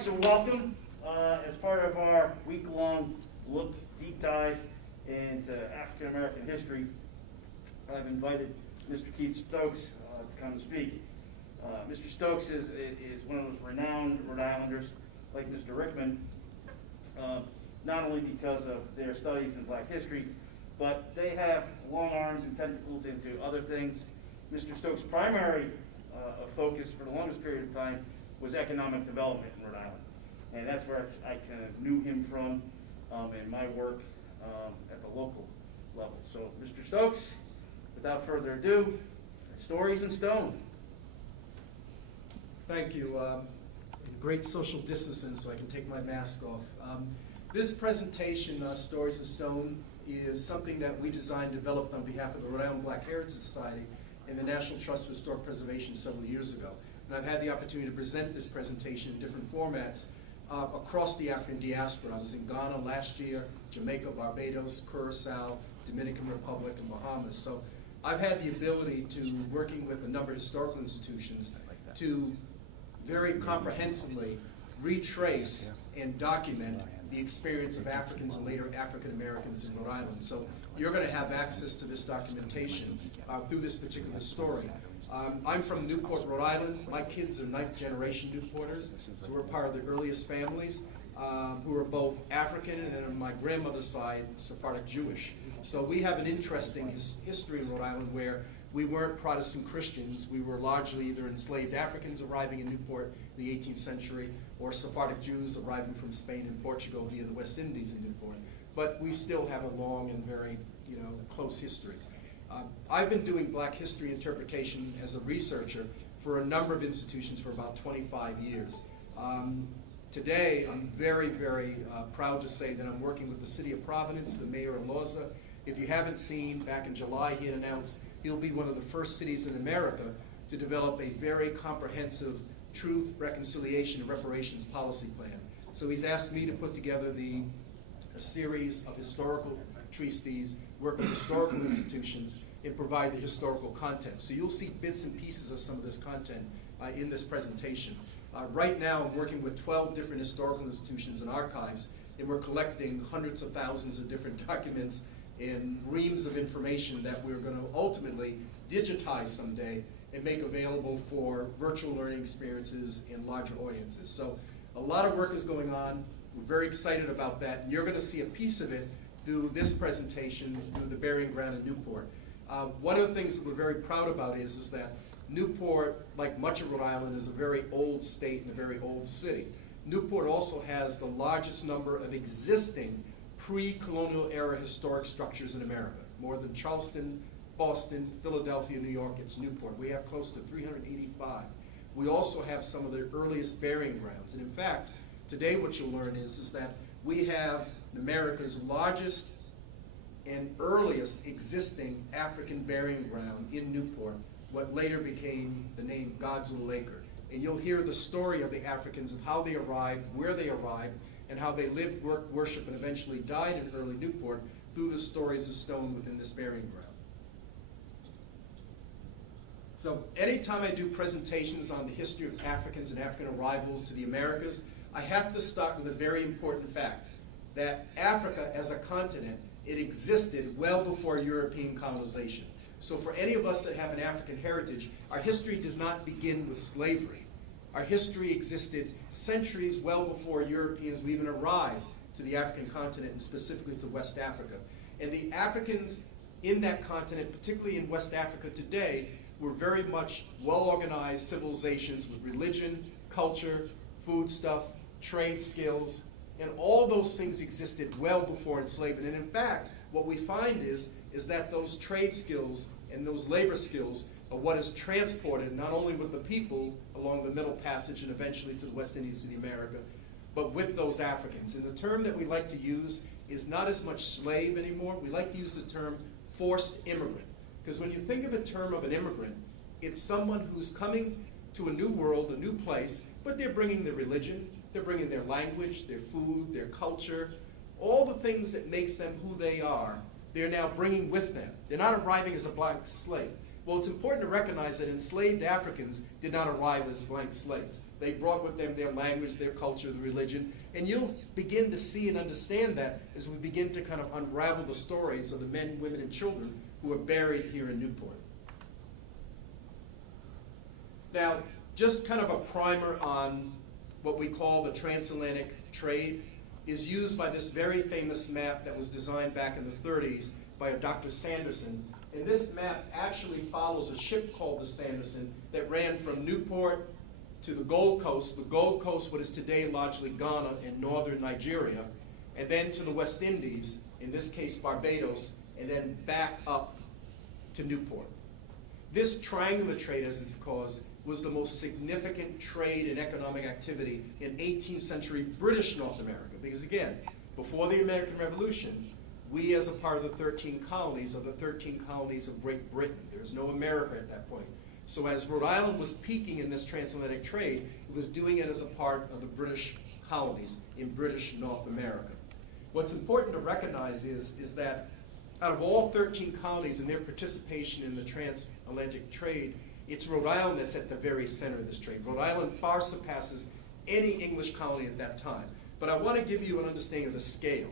right, so welcome. As part of our week-long look, deep dive into African American history, I've invited Mr. Keith Stokes to come and speak. Mr. Stokes is one of those renowned Rhode Islanders, like Mr. Rickman, not only because of their studies in black history, but they have long arms and tentacles into other things. Mr. Stokes' primary focus for the longest period of time was economic development in Rhode Island. And that's where I kind of knew him from in my work at the local level. So, Mr. Stokes, without further ado, stories in stone. Thank you. Great social distancing, so I can take my mask off. This presentation, Stories in Stone, is something that we designed and developed on behalf of the Rhode Island Black Heritage Society and the National Trust for Historic Preservation several years ago. And I've had the opportunity to present this presentation in different formats across the African diaspora. I was in Ghana last year, Jamaica, Barbados, Curacao, Dominican Republic, and Bahamas. So I've had the ability to, working with a number of historical institutions, to very comprehensively retrace and document the experience of Africans and later African Americans in Rhode Island. So you're going to have access to this documentation through this particular story. I'm from Newport, Rhode Island. My kids are 9th generation Newporters, so we're part of the earliest families who are both African and on my grandmother's side, Sephardic Jewish. So we have an interesting history in Rhode Island where we weren't Protestant Christians. We were largely either enslaved Africans arriving in Newport in the 18th century or Sephardic Jews arriving from Spain and Portugal via the West Indies in Newport. But we still have a long and very close history. I've been doing black history interpretation as a researcher for a number of institutions for about 25 years. Today, I'm very, very proud to say that I'm working with the City of Providence, the Mayor of Loza. If you haven't seen, back in July, he had announced he'll be one of the first cities in America to develop a very comprehensive truth, reconciliation, and reparations policy plan. So he's asked me to put together a series of historical treatises, work with historical institutions, and provide the historical content. So you'll see bits and pieces of some of this content in this presentation. Right now, I'm working with 12 different historical institutions and archives, and we're collecting hundreds of thousands of different documents and reams of information that we're going to ultimately digitize someday and make available for virtual learning experiences in larger audiences. So a lot of work is going on. We're very excited about that. And you're going to see a piece of it through this presentation, through the burying ground in Newport. One of the things that we're very proud about is that Newport, like much of Rhode Island, is a very old state and a very old city. Newport also has the largest number of existing pre-colonial era historic structures in America. More than Charleston, Boston, Philadelphia, New York, it's Newport. We have close to 385. We also have some of the earliest burying grounds. And in fact, today what you'll learn is that we have America's largest and earliest existing African burying ground in Newport, what later became the name God's Little Acre. And you'll hear the story of the Africans, of how they arrived, where they arrived, and how they lived, worked, worshiped, and eventually died in early Newport through the stories of stone within this burying ground. So anytime I do presentations on the history of Africans and African arrivals to the Americas, I have to start with a very important fact, that Africa as a continent, it existed well before European colonization. So for any of us that have an African heritage, our history does not begin with slavery. Our history existed centuries well before Europeans even arrived to the African continent, and specifically to West Africa. And the Africans in that continent, particularly in West Africa today, were very much well-organized civilizations with religion, culture, food stuff, trade skills, and all those things existed well before enslavement. And in fact, what we find is that those trade skills and those labor skills are what is transported not only with the people along the Middle Passage and eventually to the West Indies to the America, but with those Africans. And the term that we like to use is not as much slave anymore. We like to use the term forced immigrant. Because when you think of the term of an immigrant, it's someone who's coming to a new world, a new place, but they're bringing their religion, they're bringing their language, their food, their culture, all the things that makes them who they are, they're now bringing with them. They're not arriving as a black slave. Well, it's important to recognize that enslaved Africans did not arrive as blank slates. They brought with them their language, their culture, their religion, and you'll begin to see and understand that as we begin to kind of unravel the stories of the men, women, and children who are buried here in Newport. Now, just kind of a primer on what we call the transatlantic trade is used by this very famous map that was designed back in the 30s by a Dr. Sanderson. And this map actually follows a ship called the Sanderson that ran from Newport to the Gold Coast, what is today largely Ghana and northern Nigeria, and then to the West Indies, in this case Barbados, and then back up to Newport. This triangular trade, as it's called, was the most significant trade and economic activity in 18th century British North America. Because again, before the American Revolution, we as a part of the 13 colonies are the 13 colonies of Great Britain. There's no America at that point. So as Rhode Island was peaking in this transatlantic trade, it was doing it as a part of the British colonies in British North America. What's important to recognize is that out of all 13 colonies and their participation in the transatlantic trade, it's Rhode Island that's at the very center of this trade. Rhode Island far surpasses any English colony at that time. But I want to give you an understanding of the scale.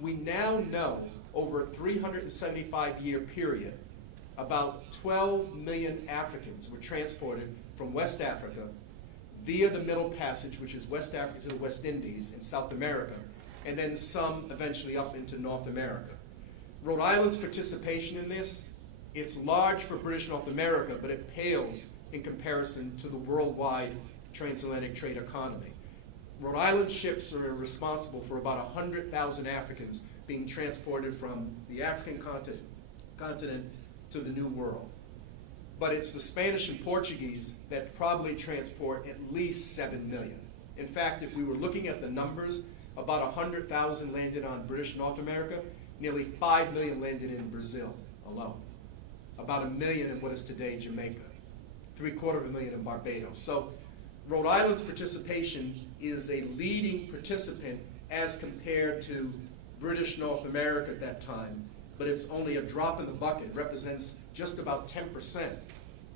We now know, over a 375-year period, about 12 million Africans were transported from West Africa via the Middle Passage, which is West Africa to the West Indies and South America, and then some eventually up into North America. Rhode Island's participation in this, it's large for British North America, but it pales in comparison to the worldwide transatlantic trade economy. Rhode Island ships are responsible for about 100,000 Africans being transported from the African continent to the New World. But it's the Spanish and Portuguese that probably transport at least 7 million. In fact, if we were looking at the numbers, about 100,000 landed on British North America, nearly 5 million landed in Brazil alone. About 1 million in what is today Jamaica, 750,000 in Barbados. So Rhode Island's participation is a leading participant as compared to British North America at that time, but it's only a drop in the bucket. It represents just about 10%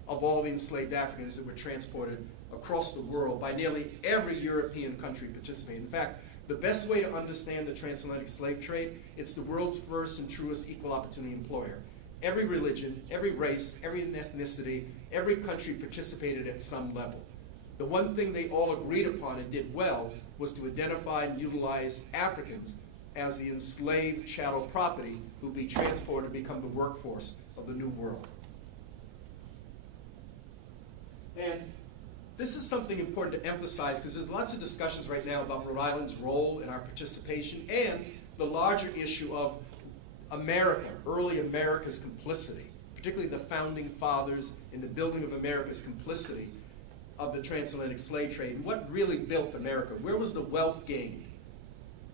of all the enslaved Africans that were transported across the world by nearly every European country participating. In fact, the best way to understand the transatlantic slave trade, it's the world's first and truest equal opportunity employer. Every religion, every race, every ethnicity, every country participated at some level. The one thing they all agreed upon and did well was to identify and utilize Africans as the enslaved chattel property who be transported to become the workforce of the New World. And this is something important to emphasize because there's lots of discussions right now about Rhode Island's role in our participation and the larger issue of America, early America's complicity, particularly the founding fathers in the building of America's complicity of the transatlantic slave trade. And what really built America? Where was the wealth gained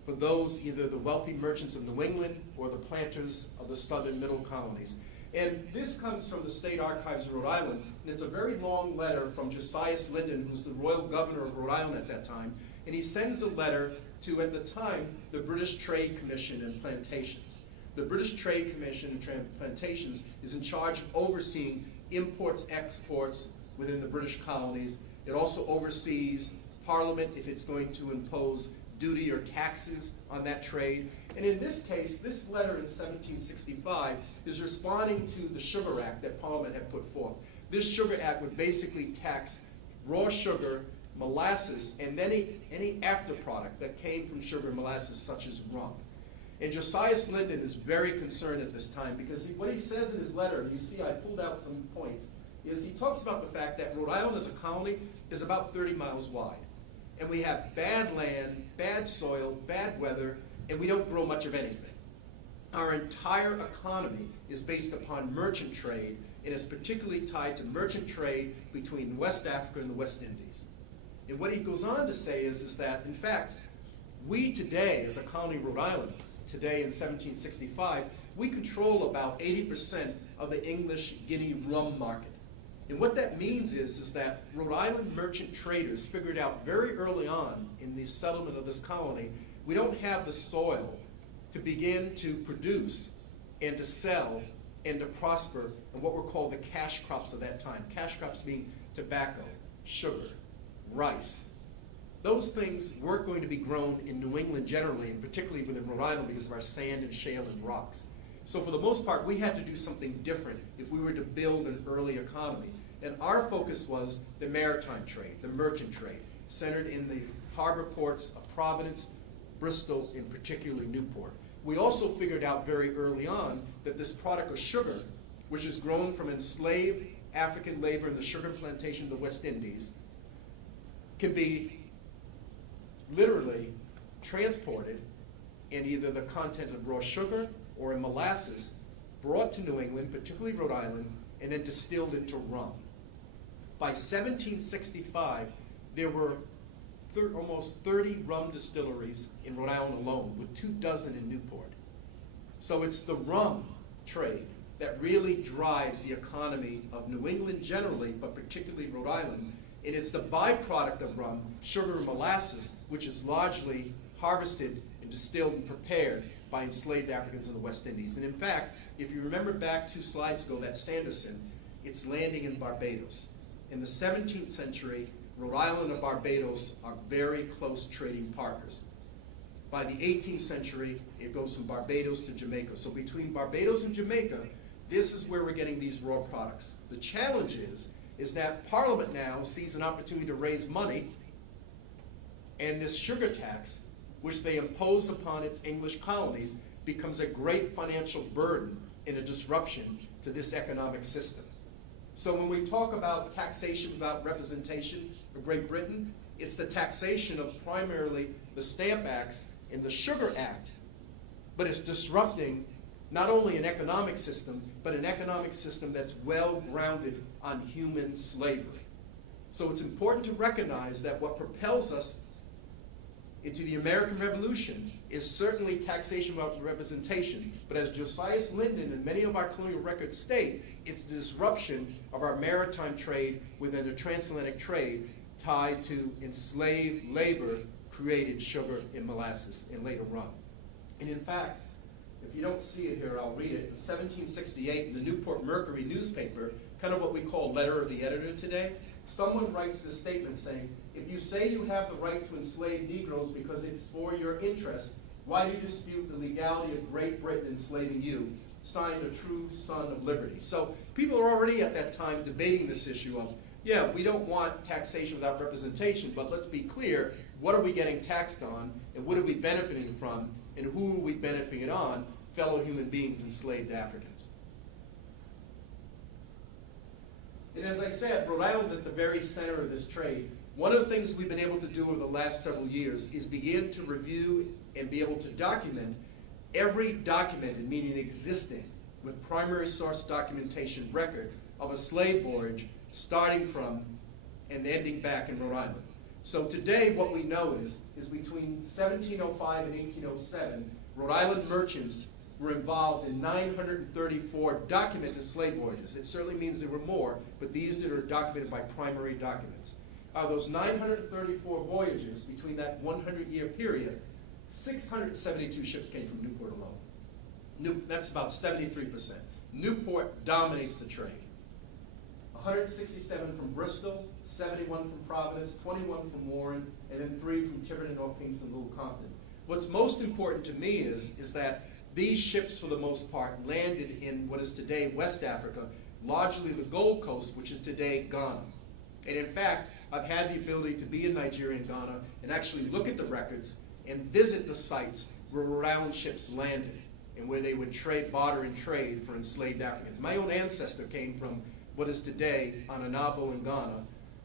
for those, either the wealthy merchants of New England or the planters of the southern middle colonies? And this comes from the State Archives of Rhode Island, and it's a very long letter from Josias Linden, who's the royal governor of Rhode Island at that time, and he sends a letter to, at the time, the British Trade Commission and Plantations. The British Trade Commission and Plantations is in charge of overseeing imports, exports within the British colonies. It also oversees Parliament if it's going to impose duty or taxes on that trade. And in this case, this letter in 1765 is responding to the Sugar Act that Parliament had put forth. This Sugar Act would basically tax raw sugar, molasses, and any after product that came from sugar and molasses, such as rum. And Josias Linden is very concerned at this time because what he says in his letter, and you see I pulled out some points, is he talks about the fact that Rhode Island as a colony is about 30 miles wide. And we have bad land, bad soil, bad weather, and we don't grow much of anything. Our entire economy is based upon merchant trade, and is particularly tied to merchant trade between West Africa and the West Indies. And what he goes on to say is that, in fact, we today, as a colony of Rhode Island, today in 1765, we control about 80% of the English Guinea rum market. And what that means is that Rhode Island merchant traders figured out very early on in the settlement of this colony, we don't have the soil to begin to produce and to sell and to prosper in what were called the cash crops of that time. Cash crops mean tobacco, sugar, rice. Those things weren't going to be grown in New England generally, and particularly within Rhode Island because of our sand and shale and rocks. So for the most part, we had to do something different if we were to build an early economy. And our focus was the maritime trade, the merchant trade, centered in the harbor ports of Providence, Bristol, and particularly Newport. We also figured out very early on that this product of sugar, which is grown from enslaved African labor in the sugar plantation of the West Indies, can be literally transported in either the content of raw sugar or in molasses, brought to New England, particularly Rhode Island, and then distilled into rum. By 1765, there were almost 30 rum distilleries in Rhode Island alone, with 24 in Newport. So it's the rum trade that really drives the economy of New England generally, but particularly Rhode Island. And it's the byproduct of rum, sugar and molasses, which is largely harvested and distilled and prepared by enslaved Africans in the West Indies. And in fact, if you remember back 2 slides ago, that Sanderson, it's landing in Barbados. In the 17th century, Rhode Island and Barbados are very close trading partners. By the 18th century, it goes from Barbados to Jamaica. So between Barbados and Jamaica, this is where we're getting these raw products. The challenge is that Parliament now sees an opportunity to raise money, and this sugar tax, which they impose upon its English colonies, becomes a great financial burden and a disruption to this economic system. So when we talk about taxation without representation of Great Britain, it's the taxation of primarily the Stamp Acts and the Sugar Act, but it's disrupting not only an economic system, but an economic system that's well grounded on human slavery. So it's important to recognize that what propels us into the American Revolution is certainly taxation without representation, but as Josias Linden and many of our colonial records state, it's the disruption of our maritime trade within the transatlantic trade tied to enslaved labor created sugar and molasses and later rum. And in fact, if you don't see it here, I'll read it. In 1768, in the Newport Mercury newspaper, kind of what we call letter of the editor today, someone writes this statement saying, if you say you have the right to enslave Negroes because it's for your interest, why do you dispute the legality of Great Britain enslaving you? Signed, a true son of liberty. So people are already at that time debating this issue of, yeah, we don't want taxation without representation, but let's be clear, what are we getting taxed on, and what are we benefiting from, and who are we benefiting on? Fellow human beings, enslaved Africans. And as I said, Rhode Island's at the very center of this trade. One of the things we've been able to do over the last several years is begin to review and be able to document every documented, meaning existing, with primary source documentation record of a slave voyage starting from and ending back in Rhode Island. So today what we know is between 1705 and 1807, Rhode Island merchants were involved in 934 documented slave voyages. It certainly means there were more, but these that are documented by primary documents. Out of those 934 voyages between that 100-year period, 672 ships came from Newport alone. That's about 73%. Newport dominates the trade. 167 from Bristol, 71 from Providence, 21 from Warren, and then 3 from Tiverton, North Kingston, Little Compton. What's most important to me is that these ships, for the most part, landed in what is today West Africa, largely the Gold Coast, which is today Ghana. And in fact, I've had the ability to be in Nigeria and Ghana and actually look at the records and visit the sites where Rhode Island ships landed and where they would barter and trade for enslaved Africans. My own ancestor came from what is today Ananabo in Ghana,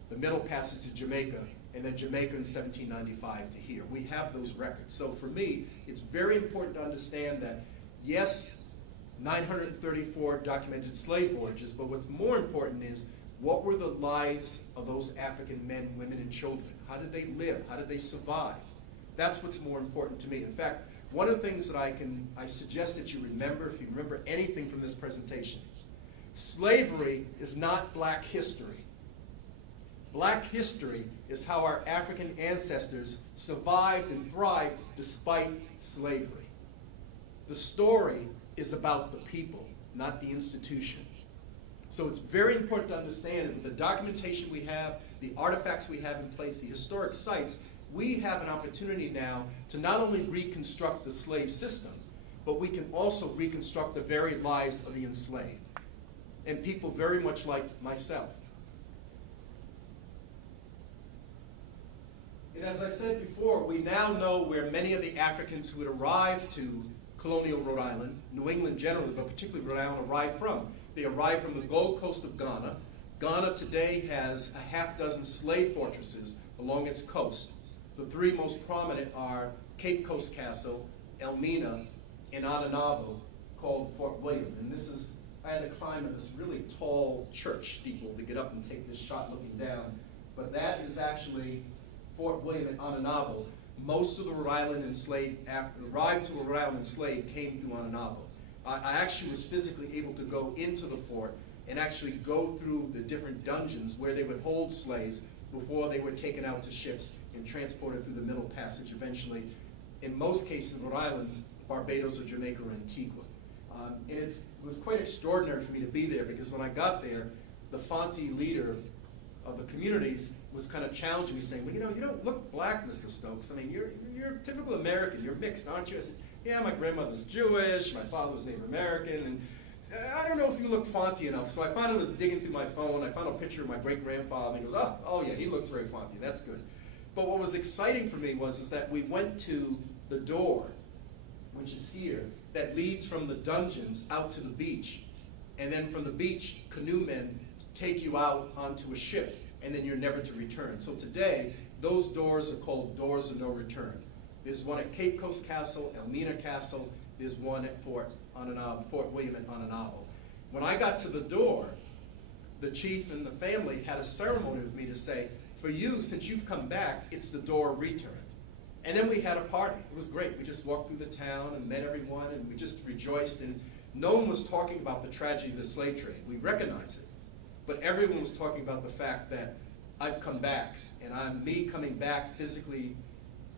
the Middle Passage to Jamaica, and then Jamaica in 1795 to here. We have those records. So for me, it's very important to understand that, yes, 934 documented slave voyages, but what's more important is what were the lives of those African men, women, and children? How did they live? How did they survive? That's what's more important to me. In fact, one of the things that I suggest that you remember, if you remember anything from this presentation, slavery is not black history. Black history is how our African ancestors survived and thrived despite slavery. The story is about the people. not the institution. So it's very important to understand that with the documentation we have, the artifacts we have in place, the historic sites, we have an opportunity now to not only reconstruct the slave system, but we can also reconstruct the very lives of the enslaved, and people very much like myself. And as I said before, we now know where many of the Africans who had arrived to colonial Rhode Island, New England generally, but particularly Rhode Island, arrived from. They arrived from the Gold Coast of Ghana. Ghana today has a half dozen slave fortresses along its coast. The three most prominent are Cape Coast Castle, Elmina, and Ananabo, called Fort William. And this is, I had to climb this really tall church steeple to get up and take this shot looking down. But that is actually Fort William and Ananabo. Most of the Rhode Island enslaved, arrived to a Rhode Island enslaved came through Ananabo. I actually was physically able to go into the fort and actually go through the different dungeons where they would hold slaves before they were taken out to ships and transported through the Middle Passage eventually, in most cases in Rhode Island, Barbados or Jamaica or Antigua. And it was quite extraordinary for me to be there, because when I got there, the Fonte leader of the communities was kind of challenging me, saying, well, you know, you don't look black, Mr. Stokes. I mean, you're typical American. You're mixed, aren't you? I said, yeah, my grandmother's Jewish, my father was Native American, and I don't know if you look Fonte enough. So I finally was digging through my phone. I found a picture of my great-grandfather, and he goes, oh yeah, he looks very Fonte. That's good. But what was exciting for me is that we went to the door, which is here, that leads from the dungeons out to the beach. And then from the beach, canoemen take you out onto a ship, and then you're never to return. So today, those doors are called doors of no return. There's one at Cape Coast Castle, Elmina Castle. There's one at Fort William at Ananabo. When I got to the door, the chief and the family had a ceremony with me to say, for you, since you've come back, it's the door returned. And then we had a party. It was great. We just walked through the town and met everyone, and we just rejoiced. And no one was talking about the tragedy of the slave trade. We recognize it. But everyone was talking about the fact that I've come back, and me coming back physically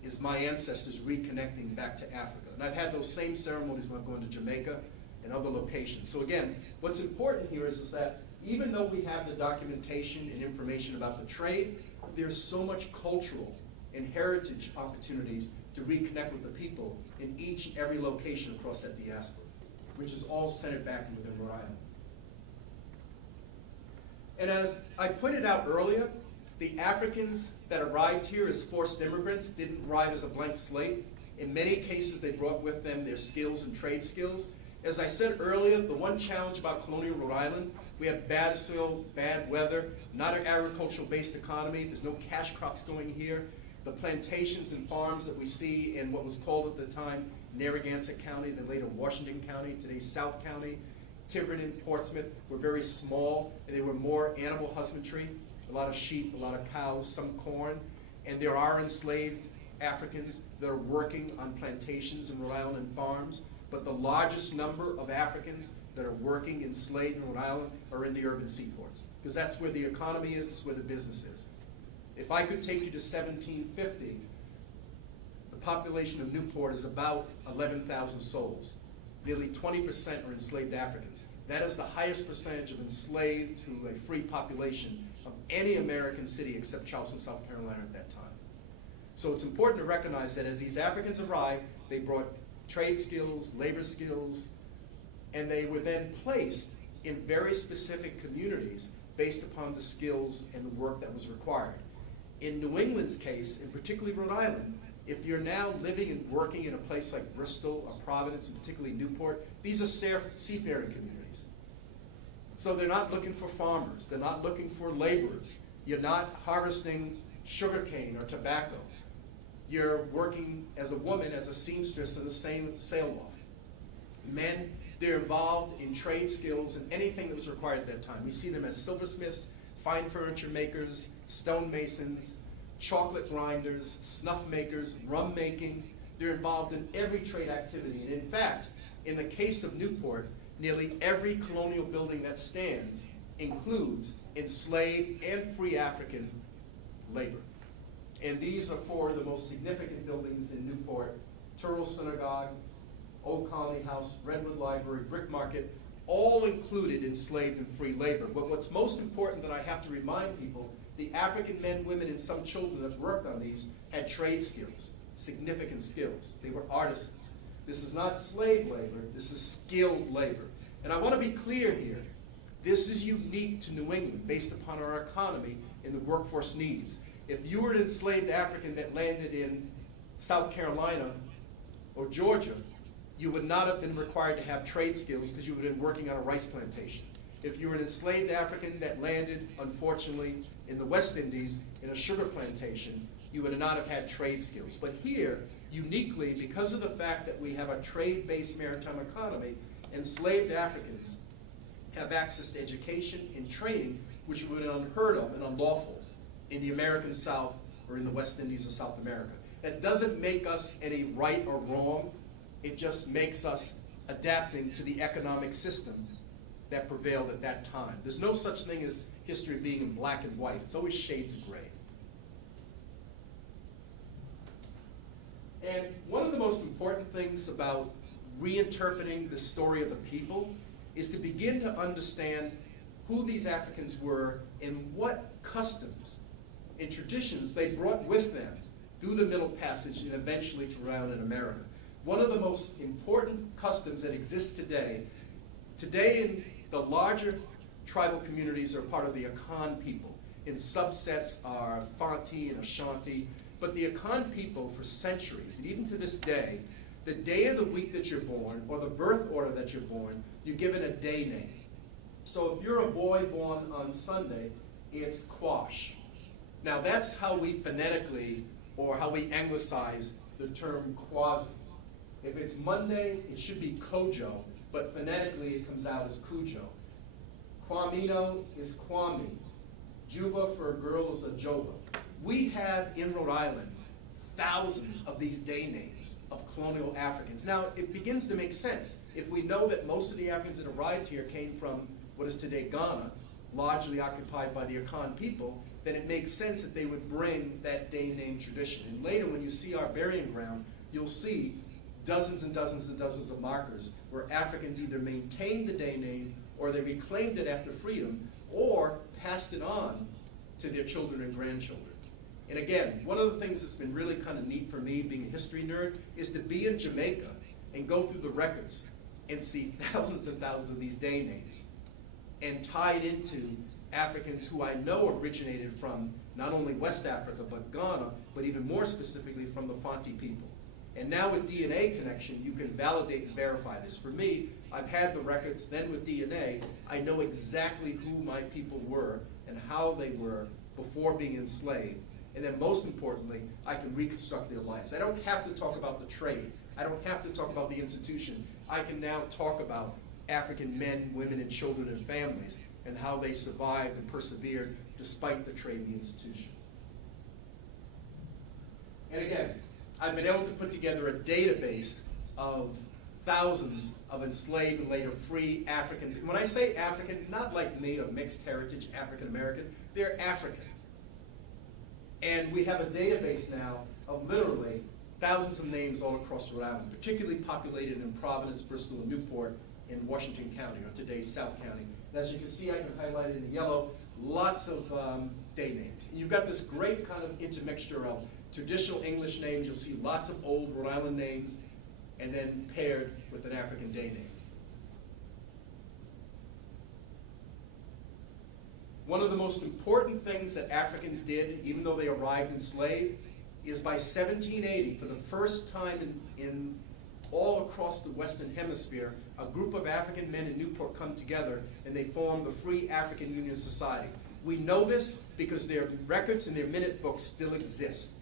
is my ancestors reconnecting back to Africa. And I've had those same ceremonies when I'm going to Jamaica and other locations. So again, what's important here is that even though we have the documentation and information about the trade, there's so much cultural and heritage opportunities to reconnect with the people in each and every location across that diaspora, which is all centered back within Rhode Island. And as I pointed out earlier, the Africans that arrived here as forced immigrants didn't arrive as a blank slate. In many cases, they brought with them their skills and trade skills. As I said earlier, the one challenge about colonial Rhode Island, we have bad soil, bad weather, not an agricultural-based economy. There's no cash crops going here. The plantations and farms that we see in what was called at the time Narragansett County, then later Washington County, today's South County, Tiverton and Portsmouth were very small, and they were more animal husbandry, a lot of sheep, a lot of cows, some corn, and there are enslaved Africans that are working on plantations in Rhode Island and farms, but the largest number of Africans that are working enslaved in Rhode Island are in the urban seaports, because that's where the economy is, it's where the business is. If I could take you to 1750, the population of Newport is about 11,000 souls. Nearly 20% are enslaved Africans. That is the highest percentage of enslaved to a free population of any American city except Charleston, South Carolina at that time. So it's important to recognize that as these Africans arrived, they brought trade skills, labor skills, and they were then placed in very specific communities based upon the skills and the work that was required. In New England's case, and particularly Rhode Island, if you're now living and working in a place like Bristol or Providence, and particularly Newport, these are seafaring communities. So they're not looking for farmers. They're not looking for laborers. You're not harvesting sugarcane or tobacco. You're working as a woman, as a seamstress in the same sail-loft. Men, they're involved in trade skills and anything that was required at that time. We see them as silversmiths, fine furniture makers, stonemasons, chocolate grinders, snuff makers, rum making. They're involved in every trade activity. And in fact, in the case of Newport, nearly every colonial building that stands includes enslaved and free African labor. And these are four of the most significant buildings in Newport: Turrell Synagogue, Old Colony House, Redwood Library, Brick Market, all included enslaved and free labor. But what's most important that I have to remind people, the African men, women, and some children that worked on these had trade skills, significant skills. They were artisans. This is not slave labor, this is skilled labor. And I want to be clear here, this is unique to New England based upon our economy and the workforce needs. If you were an enslaved African that landed in South Carolina or Georgia, you would not have been required to have trade skills because you would have been working on a rice plantation. If you were an enslaved African that landed, unfortunately, in the West Indies in a sugar plantation, you would not have had trade skills. But here, uniquely, because of the fact that we have a trade-based maritime economy, enslaved Africans have access to education and training, which would have been unheard of and unlawful in the American South or in the West Indies or South America. That doesn't make us any right or wrong. It just makes us adapting to the economic system that prevailed at that time. There's no such thing as history being in black and white. It's always shades of gray. And one of the most important things about reinterpreting the story of the people is to begin to understand who these Africans were and what customs and traditions they brought with them through the Middle Passage and eventually to around in America. One of the most important customs that exists today in the larger tribal communities are part of the Akan people. In subsets are Fanti and Ashanti. But the Akan people for centuries, and even to this day, the day of the week that you're born, or the birth order that you're born, you're given a day name. So if you're a boy born on Sunday, it's Quash. Now that's how we phonetically, or how we anglicize the term Quasi. If it's Monday, it should be Kojo, but phonetically it comes out as Cujo. Kwamino is Kwame. Juba for a girl is a Joba. We have in Rhode Island thousands of these day names of colonial Africans. Now, it begins to make sense. If we know that most of the Africans that arrived here came from what is today Ghana, largely occupied by the Akan people, then it makes sense that they would bring that day name tradition. And later, when you see our burying ground, you'll see dozens and dozens and dozens of markers where Africans either maintained the day name or they reclaimed it after freedom or passed it on to their children and grandchildren. And again, one of the things that's been really kind of neat for me, being a history nerd, is to be in Jamaica and go through the records and see thousands and thousands of these day names and tie it into Africans who I know originated from not only West Africa, but Ghana, but even more specifically from the Fanti people. And now with DNA connection, you can validate and verify this. For me, I've had the records, then with DNA, I know exactly who my people were and how they were before being enslaved. And then most importantly, I can reconstruct their lives. I don't have to talk about the trade. I don't have to talk about the institution. I can now talk about African men, women, and children and families and how they survived and persevered despite the trade and the institution. And again, I've been able to put together a database of thousands of enslaved and later free African. When I say African, not like me, a mixed heritage African American, they're African. And we have a database now of literally thousands of names all across Rhode Island, particularly populated in Providence, Bristol, and Newport in Washington County, or today's South County. And as you can see, I can highlight it in yellow, lots of day names. And you've got this great kind of intermixture of traditional English names. You'll see lots of old Rhode Island names, and then paired with an African day name. One of the most important things that Africans did, even though they arrived enslaved, is by 1780, for the first time in all across the Western Hemisphere, a group of African men in Newport come together and they form the Free African Union Society. We know this because their records and their minute books still exist.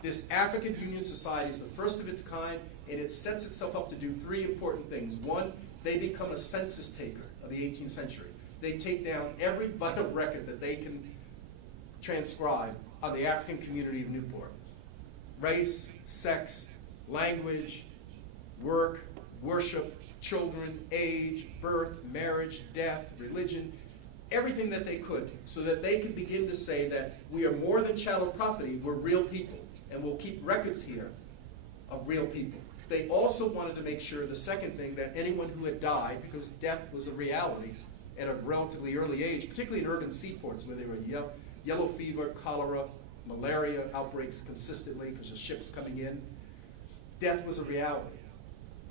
This African Union Society is the first of its kind, and it sets itself up to do three important things. One, they become a census taker of the 18th century. They take down every vital record that they can transcribe of the African community of Newport. Race, sex, language, work, worship, children, age, birth, marriage, death, religion, everything that they could, so that they could begin to say that we are more than chattel property, we're real people, and we'll keep records here of real people. They also wanted to make sure, the second thing, that anyone who had died, because death was a reality at a relatively early age, particularly in urban seaports where there were yellow fever, cholera, malaria outbreaks consistently because the ships coming in, death was a reality.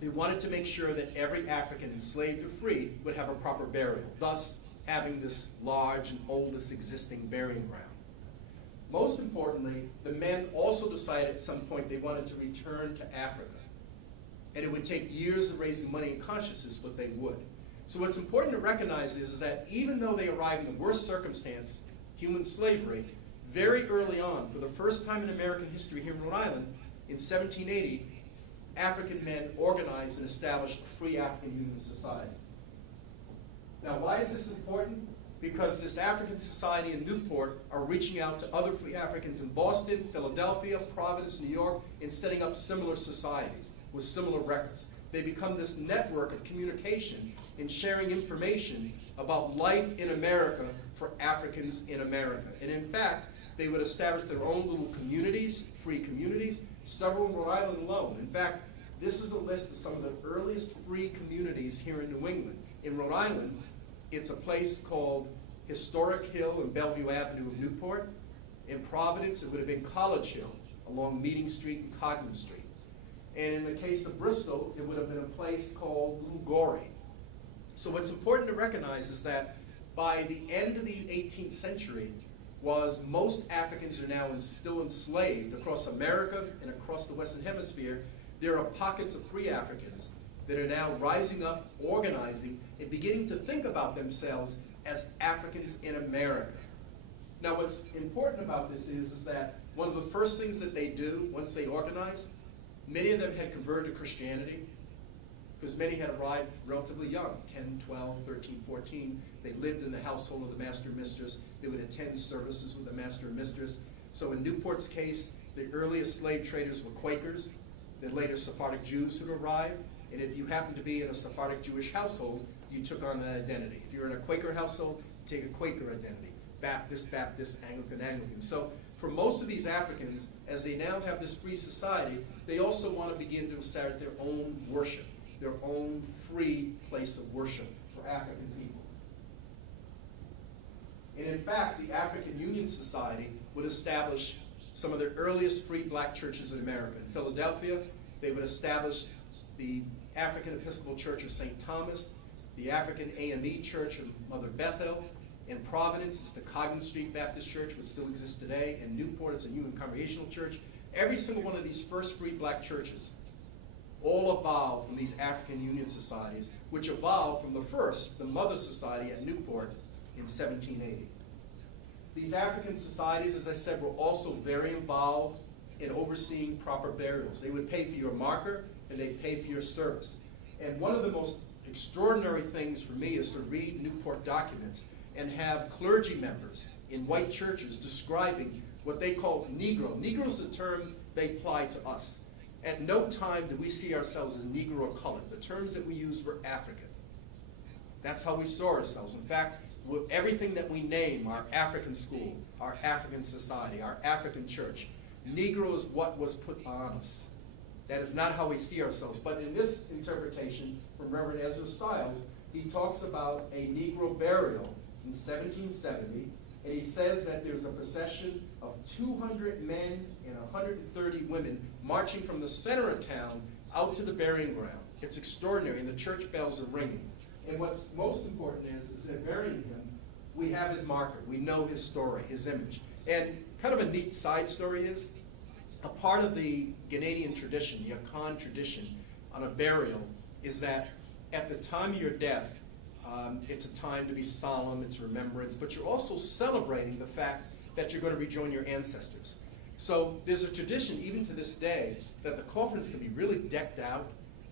They wanted to make sure that every African, enslaved or free, would have a proper burial, thus having this large and oldest existing burying ground. Most importantly, the men also decided at some point they wanted to return to Africa. And it would take years of raising money and consciousness, but they would. So what's important to recognize is that even though they arrived in the worst circumstance, human slavery, very early on, for the first time in American history here in Rhode Island, in 1780, African men organized and established a free African Union Society. Now, why is this important? Because this African Society in Newport are reaching out to other free Africans in Boston, Philadelphia, Providence, New York, and setting up similar societies with similar records. They become this network of communication and sharing information about life in America for Africans in America. And in fact, they would establish their own little communities, free communities, several in Rhode Island alone. In fact, this is a list of some of the earliest free communities here in New England. In Rhode Island, it's a place called Historic Hill and Bellevue Avenue of Newport. In Providence, it would have been College Hill along Meeting Street and Cogman Street. And in the case of Bristol, it would have been a place called Little Gorey. So what's important to recognize is that by the end of the 18th century, was most Africans are now still enslaved across America and across the Western Hemisphere, there are pockets of free Africans that are now rising up, organizing, and beginning to think about themselves as Africans in America. Now what's important about this is that one of the first things that they do once they organize, many of them had converted to Christianity, because many had arrived relatively young, 10, 12, 13, 14. They lived in the household of the master and mistress. They would attend services with the master and mistress. So in Newport's case, the earliest slave traders were Quakers, then later Sephardic Jews who arrived. And if you happened to be in a Sephardic Jewish household, you took on that identity. If you're in a Quaker household, you take a Quaker identity. Baptist, Baptist, Anglican, Anglican. So for most of these Africans, as they now have this free society, they also want to begin to start their own worship, their own free place of worship for African people. And in fact, the African Union Society would establish some of the earliest free black churches in America. In Philadelphia, they would establish the African Episcopal Church of St. Thomas, the African AME Church of Mother Bethel. In Providence, it's the Cogman Street Baptist Church, which still exists today. In Newport, it's a Union Congregational Church. Every single one of these first free black churches all evolved from these African Union Societies, which evolved from the first, the Mother Society at Newport in 1780. These African societies, as I said, were also very involved in overseeing proper burials. They would pay for your marker, and they'd pay for your service. And one of the most extraordinary things for me is to read Newport documents and have clergy members in white churches describing what they call Negro. Negro is the term they apply to us. At no time did we see ourselves as Negro or colored. The terms that we used were African. That's how we saw ourselves. In fact, with everything that we name, our African school, our African society, our African church, Negro is what was put on us. That is not how we see ourselves. But in this interpretation from Reverend Ezra Stiles, he talks about a Negro burial in 1770, and he says that there's a procession of 200 men and 130 women marching from the center of town out to the burying ground. It's extraordinary, and the church bells are ringing. And what's most important is that burying him, we have his marker. We know his story, his image. And kind of a neat side story is, a part of the Ghanaian tradition, the Akan tradition, on a burial, is that at the time of your death, it's a time to be solemn, it's remembrance, but you're also celebrating the fact that you're going to rejoin your ancestors. So there's a tradition, even to this day, that the coffins can be really decked out,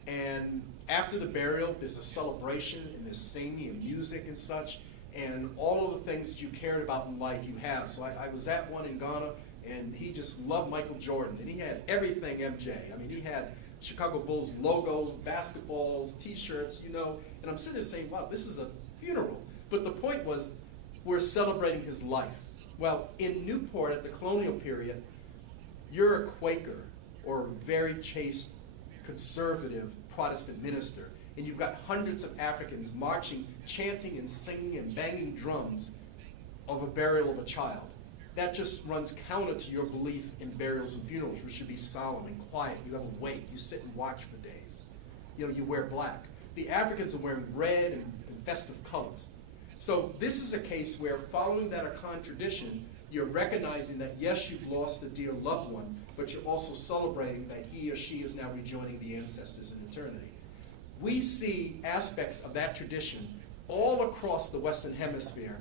and after the burial, there's a celebration, and there's singing and music and such, and all of the things that you cared about in life you have. So I was at one in Ghana, and he just loved Michael Jordan, and he had everything MJ. I mean, he had Chicago Bulls logos, basketballs, T-shirts, you know, and I'm sitting there saying, wow, this is a funeral. But the point was, we're celebrating his life. Well, in Newport at the colonial period, you're a Quaker or very chaste conservative Protestant minister, and you've got hundreds of Africans marching, chanting and singing and banging drums of a burial of a child. That just runs counter to your belief in burials and funerals, which should be solemn and quiet. You have a wake. You sit and watch for days. You know, you wear black. The Africans are wearing red and festive colors. So this is a case where, following that Akan tradition, you're recognizing that, yes, you've lost a dear loved one, but you're also celebrating that he or she is now rejoining the ancestors in eternity. We see aspects of that tradition all across the Western Hemisphere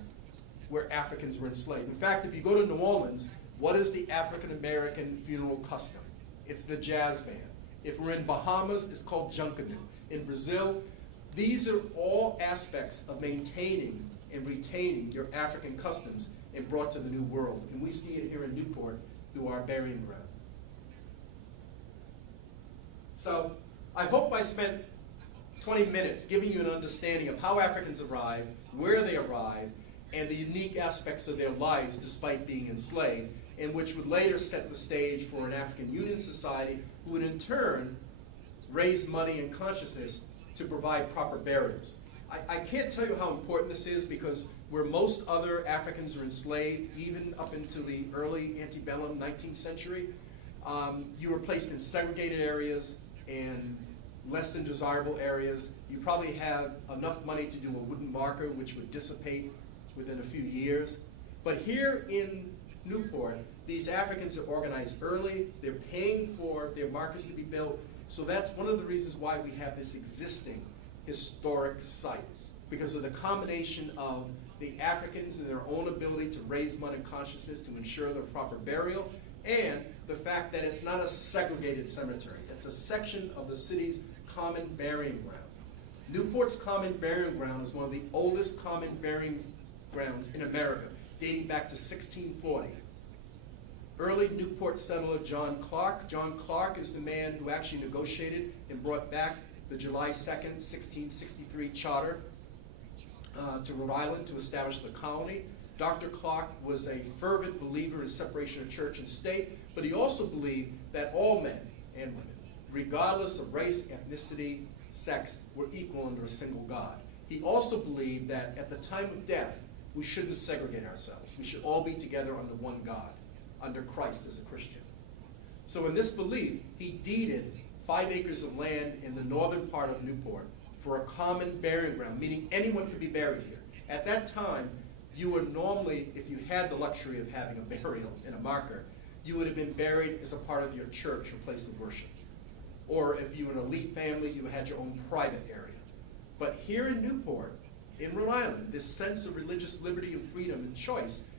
where Africans were enslaved. In fact, if you go to New Orleans, what is the African-American funeral custom? It's the jazz band. If we're in Bahamas, it's called Junkanoo. In Brazil, these are all aspects of maintaining and retaining your African customs and brought to the New World. And we see it here in Newport through our burying ground. So I hope I spent 20 minutes giving you an understanding of how Africans arrived, where they arrived, and the unique aspects of their lives despite being enslaved, and which would later set the stage for an African Union society who would in turn raise money and consciousness to provide proper burials. I can't tell you how important this is, because where most other Africans are enslaved, even up into the early antebellum 19th century, you were placed in segregated areas and less than desirable areas. You probably have enough money to do a wooden marker, which would dissipate within a few years. But here in Newport, these Africans are organized early. They're paying for their markers to be built. So that's one of the reasons why we have this existing historic site, because of the combination of the Africans and their own ability to raise money and consciousness to ensure their proper burial, and the fact that it's not a segregated cemetery. It's a section of the city's common burying ground. Newport's common burying ground is one of the oldest common burying grounds in America, dating back to 1640. Early Newport settler John Clark. John Clark is the man who actually negotiated and brought back the July 2nd, 1663 charter to Rhode Island to establish the colony. Dr. Clark was a fervent believer in separation of church and state, but he also believed that all men and women, regardless of race, ethnicity, sex, were equal under a single God. He also believed that at the time of death, we shouldn't segregate ourselves. We should all be together under one God, under Christ as a Christian. So in this belief, he deeded 5 acres of land in the northern part of Newport for a common burying ground, meaning anyone could be buried here. At that time, you would normally, if you had the luxury of having a burial and a marker, you would have been buried as a part of your church or place of worship. Or if you were an elite family, you had your own private area. But here in Newport, in Rhode Island, this sense of religious liberty and freedom and choice,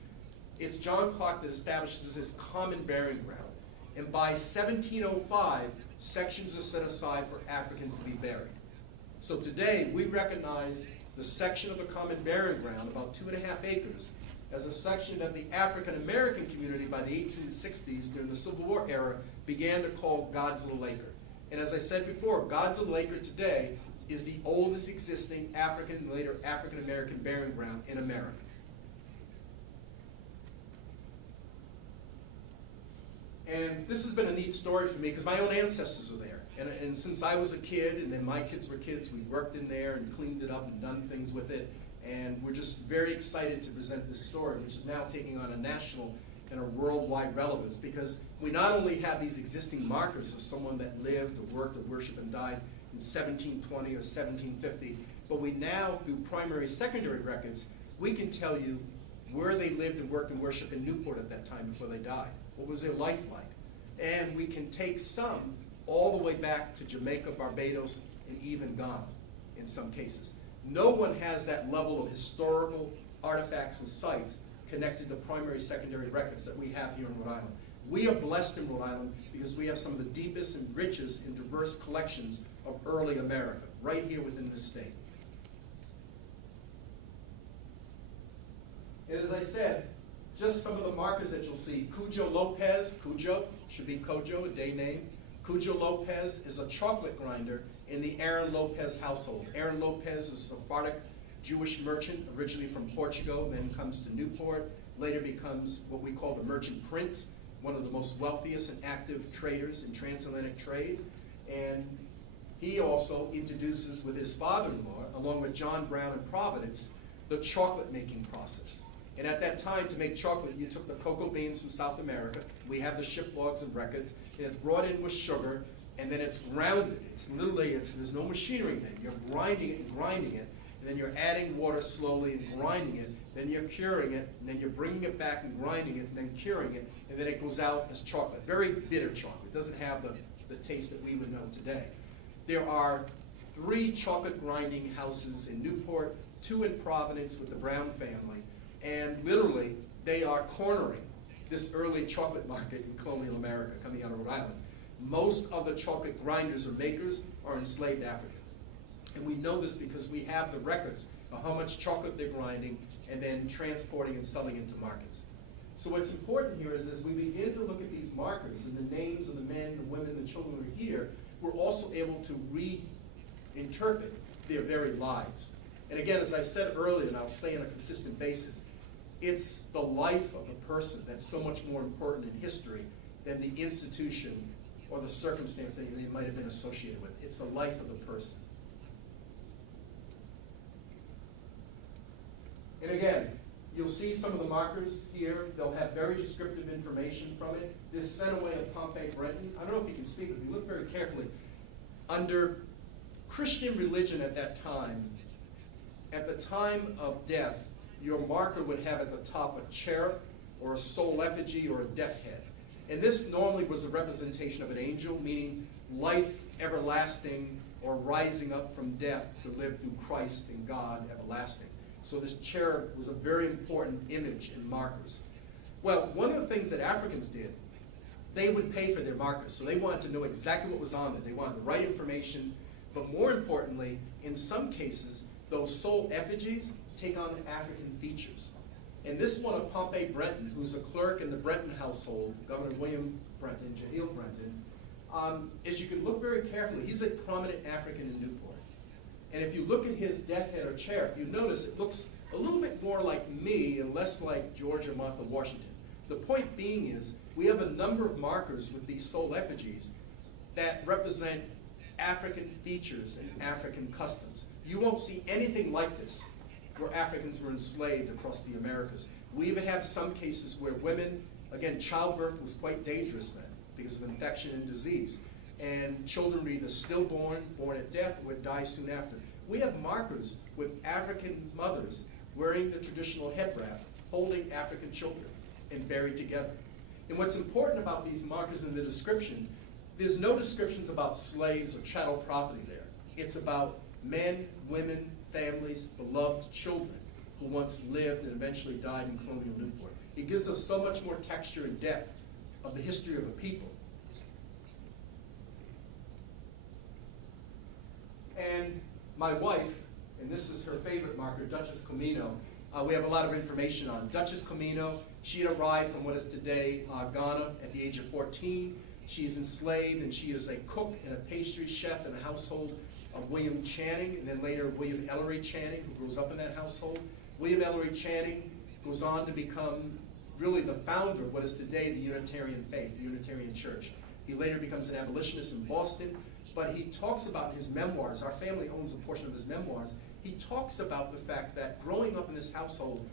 it's John Clark that establishes this common burying ground. And by 1705, sections are set aside for Africans to be buried. So today, we recognize the section of the common burying ground, about 2.5 acres, as a section that the African American community by the 1860s, during the Civil War era, began to call God's Little Acre. And as I said before, God's Little Acre today is the oldest existing African and later African American burying ground in America. And this has been a neat story for me because my own ancestors are there. And since I was a kid, and then my kids were kids, we worked in there and cleaned it up and done things with it. And we're just very excited to present this story, which is now taking on a national and a worldwide relevance, because we not only have these existing markers of someone that lived or worked or worshiped and died in 1720 or 1750, but we now, through primary, secondary records, we can tell you where they lived and worked and worshiped in Newport at that time before they died. What was their life like? And we can take some all the way back to Jamaica, Barbados, and even Ghana in some cases. No one has that level of historical artifacts and sites connected to primary, secondary records that we have here in Rhode Island. We are blessed in Rhode Island because we have some of the deepest and richest and diverse collections of early America, right here within this state. And as I said, just some of the markers that you'll see. Cujo Lopez, Cujo, should be Kojo, a day name. Cujo Lopez is a chocolate grinder in the Aaron Lopez household. Aaron Lopez is a Sephardic Jewish merchant, originally from Portugal, then comes to Newport, later becomes what we call the merchant prince, one of the most wealthiest and active traders in transatlantic trade. And he also introduces with his father-in-law, along with John Brown in Providence, the chocolate making process. And at that time, to make chocolate, you took the cocoa beans from South America. We have the ship logs and records. And it's brought in with sugar, and then it's grounded. It's literally, there's no machinery then. You're grinding it and grinding it. And then you're adding water slowly and grinding it. Then you're curing it. And then you're bringing it back and grinding it, and then curing it. And then it goes out as chocolate. Very bitter chocolate. It doesn't have the taste that we would know today. There are 3 chocolate grinding houses in Newport, 2 in Providence with the Brown family. And literally, they are cornering this early chocolate market in colonial America coming out of Rhode Island. Most of the chocolate grinders or makers are enslaved Africans. And we know this because we have the records of how much chocolate they're grinding and then transporting and selling into markets. So what's important here is as we begin to look at these markers and the names of the men, the women, the children who are here, we're also able to reinterpret their very lives. And again, as I said earlier, and I'll say on a consistent basis, it's the life of a person that's so much more important in history than the institution or the circumstance that they might have been associated with. It's the life of the person. And again, you'll see some of the markers here. They'll have very descriptive information from it. This sent away of Pompey Brenton, I don't know if you can see, but if you look very carefully, under Christian religion at that time of death, your marker would have at the top a cherub or a soul effigy or a death head. And this normally was a representation of an angel, meaning life everlasting or rising up from death to live through Christ and God everlasting. So this cherub was a very important image in markers. Well, one of the things that Africans did, they would pay for their markers. So they wanted to know exactly what was on there. They wanted the right information. But more importantly, in some cases, those soul effigies take on African features. And this one of Pompey Brenton, who's a clerk in the Brenton household, Governor William Brenton, Jehiel Brenton, as you can look very carefully, he's a prominent African in Newport. And if you look at his death head or cherub, you notice it looks a little bit more like me and less like George or Martha Washington. The point being is, we have a number of markers with these soul effigies that represent African features and African customs. You won't see anything like this where Africans were enslaved across the Americas. We even have some cases where women, again, childbirth was quite dangerous then because of infection and disease. And children were either stillborn, born at death, or would die soon after. We have markers with African mothers wearing the traditional head wrap, holding African children and buried together. And what's important about these markers in the description, there's no descriptions about slaves or chattel property there. It's about men, women, families, beloved children who once lived and eventually died in colonial Newport. It gives us so much more texture and depth of the history of a people. And my wife, and this is her favorite marker, Duchess Comino, we have a lot of information on. Duchess Comino, she had arrived from what is today Ghana at the age of 14. She is enslaved, and she is a cook and a pastry chef in a household of William Channing, and then later William Ellery Channing, who grows up in that household. William Ellery Channing goes on to become really the founder of what is today the Unitarian faith, the Unitarian Church. He later becomes an abolitionist in Boston, but he talks about in his memoirs, our family owns a portion of his memoirs, he talks about the fact that growing up in this household,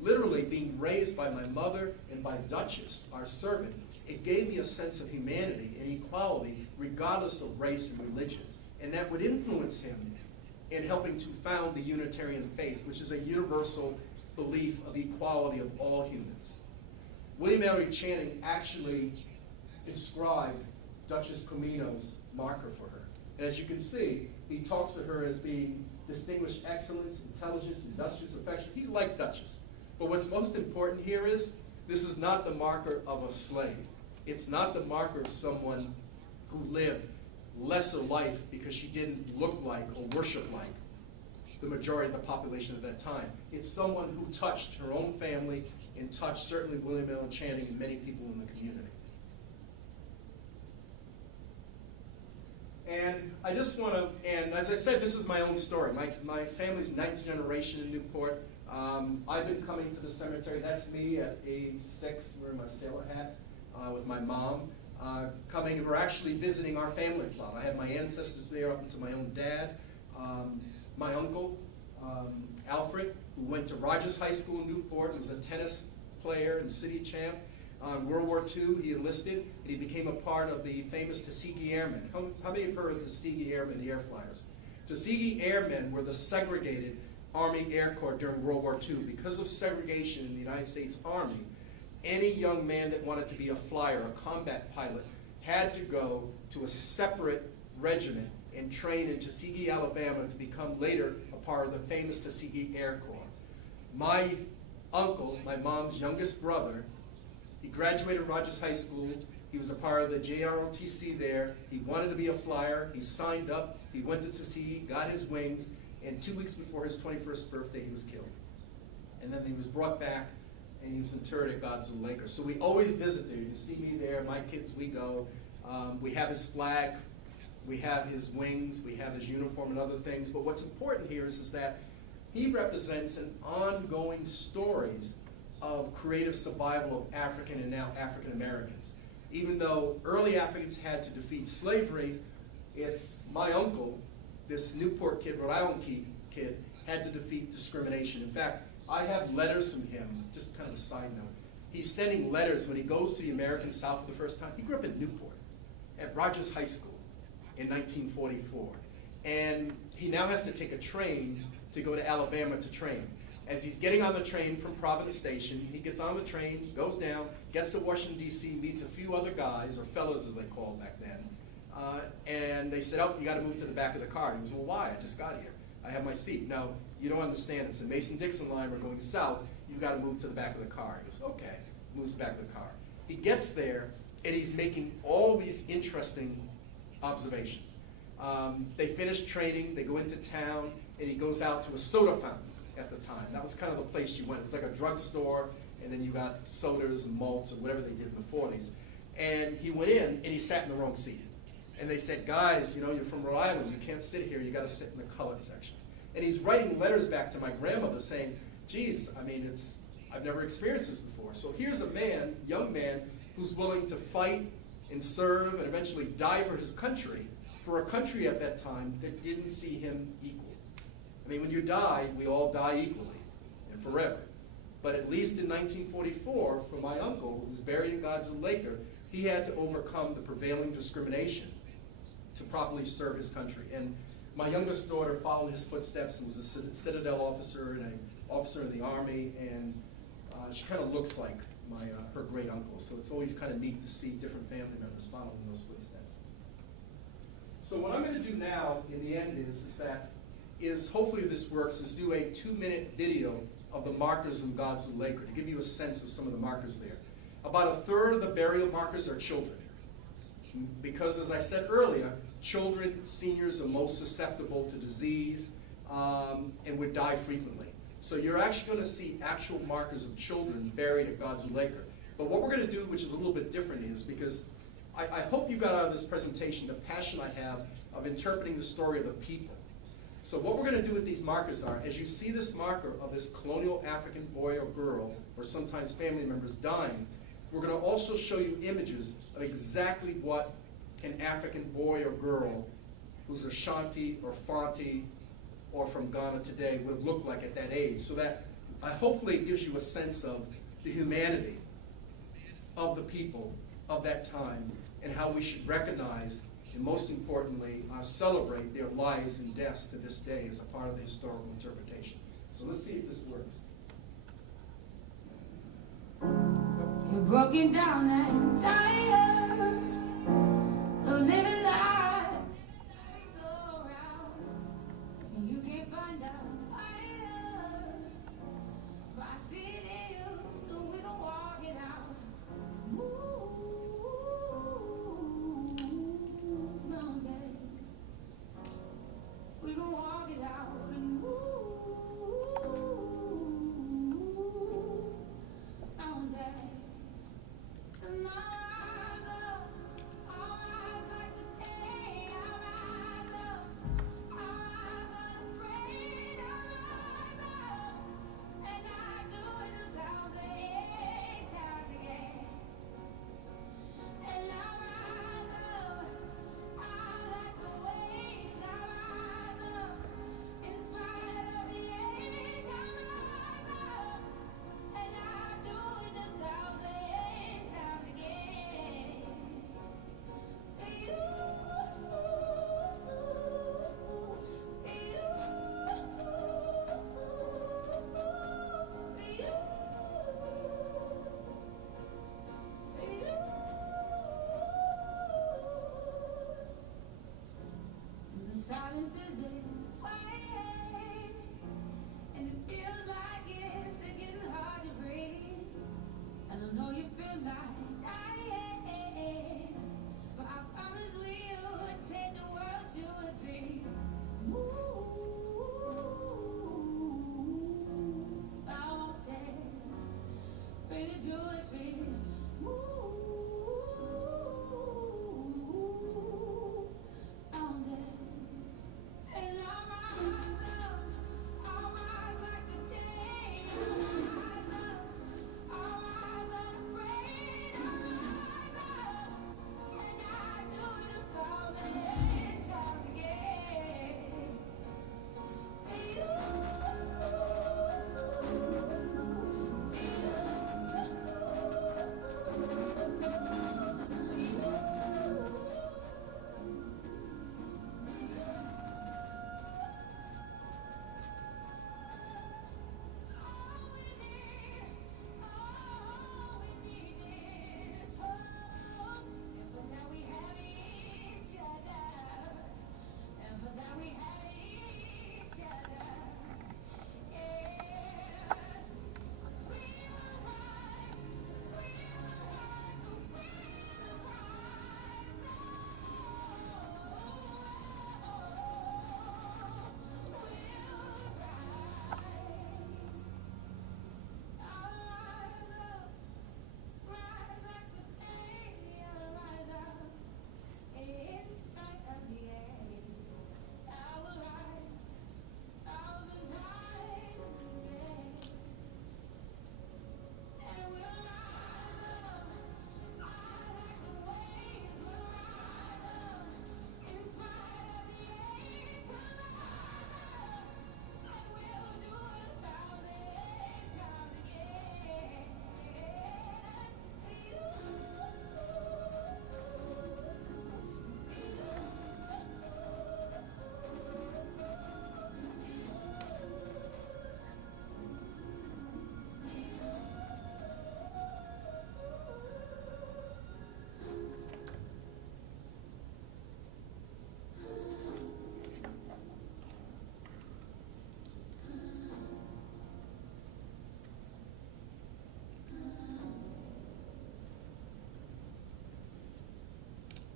literally being raised by my mother and by Duchess, our servant, it gave me a sense of humanity and equality regardless of race and religion. And that would influence him in helping to found the Unitarian faith, which is a universal belief of equality of all humans. William Ellery Channing actually inscribed Duchess Comino's marker for her. And as you can see, he talks to her as being distinguished excellence, intelligence, industrious affection. He liked Duchess. But what's most important here is, this is not the marker of a slave. It's not the marker of someone who lived lesser life because she didn't look like or worship like the majority of the population at that time. It's someone who touched her own family and touched certainly William Ellery Channing and many people in the community. And I just want to, and as I said, this is my own story. My family's ninth generation in Newport. I've been coming to the cemetery. That's me at age 6 wearing my sailor hat with my mom. coming and were actually visiting our family plot. I had my ancestors there up into my own dad, my uncle, Alfred, who went to Rogers High School in Newport. He was a tennis player and city champ. In World War II, he enlisted, and he became a part of the famous Tuskegee Airmen. How many have heard of the Tuskegee Airmen, the Air Flyers? Tuskegee Airmen were the segregated Army Air Corps during World War II. Because of segregation in the United States Army, any young man that wanted to be a flyer, a combat pilot, had to go to a separate regiment and train in Tuskegee, Alabama, to become later a part of the famous Tuskegee Air Corps. My uncle, my mom's youngest brother, he graduated Rogers High School. He was a part of the JROTC there. He wanted to be a flyer. He signed up. He went to Tuskegee, got his wings, and 2 weeks before his 21st birthday, he was killed. And then he was brought back, and he was interred at Godzilla Lake. So we always visit there. You see me there. My kids, we go. We have his flag. We have his wings. We have his uniform and other things. But what's important here is that he represents an ongoing stories of creative survival of African and now African Americans. Even though early Africans had to defeat slavery, it's my uncle, this Newport kid, Rhode Island kid, had to defeat discrimination. In fact, I have letters from him, just kind of a side note. He's sending letters when he goes to the American South for the first time. He grew up in Newport at Rogers High School in 1944. And he now has to take a train to go to Alabama to train. As he's getting on the train from Providence Station, he gets on the train, goes down, gets to Washington, D.C., meets a few other guys, or fellows as they called back then, and they said, oh, you got to move to the back of the car. And he goes, well, why? I just got here. I have my seat. No, you don't understand. It's the Mason-Dixon line. We're going south. You've got to move to the back of the car. He goes, okay. Moves to the back of the car. He gets there, and he's making all these interesting observations. They finish training. They go into town, and he goes out to a soda fountain at the time. That was kind of the place you went. It was like a drugstore, and then you got sodas and malts and whatever they did in the 40s. And he went in, and he sat in the wrong seat. And they said, guys, you know, you're from Rhode Island. You can't sit here. You got to sit in the colored section. And he's writing letters back to my grandmother saying, geez, I mean, I've never experienced this before. So here's a man, young man, who's willing to fight and serve and eventually die for his country, for a country at that time that didn't see him equal. I mean, when you die, we all die equally and forever. But at least in 1944, for my uncle, who was buried in Godzilla Lake, he had to overcome the prevailing discrimination to properly serve his country. And my youngest daughter followed his footsteps and was a Citadel officer and an officer in the Army, and she kind of looks like her great uncle. So it's always kind of neat to see different family members following those footsteps. So what I'm going to do now, in the end, is hopefully this works, is do a 2-minute video of the markers in Godzilla Lake to give you a sense of some of the markers there. About a third of the burial markers are children. Because, as I said earlier, children, seniors are most susceptible to disease and would die frequently. So you're actually going to see actual markers of children buried at Godzilla Lake. But what we're going to do, which is a little bit different, is because I hope you got out of this presentation the passion I have of interpreting the story of the people. So what we're going to do with these markers are, as you see this marker of this colonial African boy or girl, or sometimes family members dying, we're going to also show you images of exactly what an African boy or girl who's Ashanti or Fanti or from Ghana today would look like at that age. So that hopefully it gives you a sense of the humanity of the people of that time and how we should recognize and most importantly celebrate their lives and deaths to this day as a part of the historical interpretation. So let's see if this works. You're broken down and tired of living life go around, and you can't find a fighter, but I see it in you, so we gon' walk it out. Move mountain, we gon' walk it out and move mountain.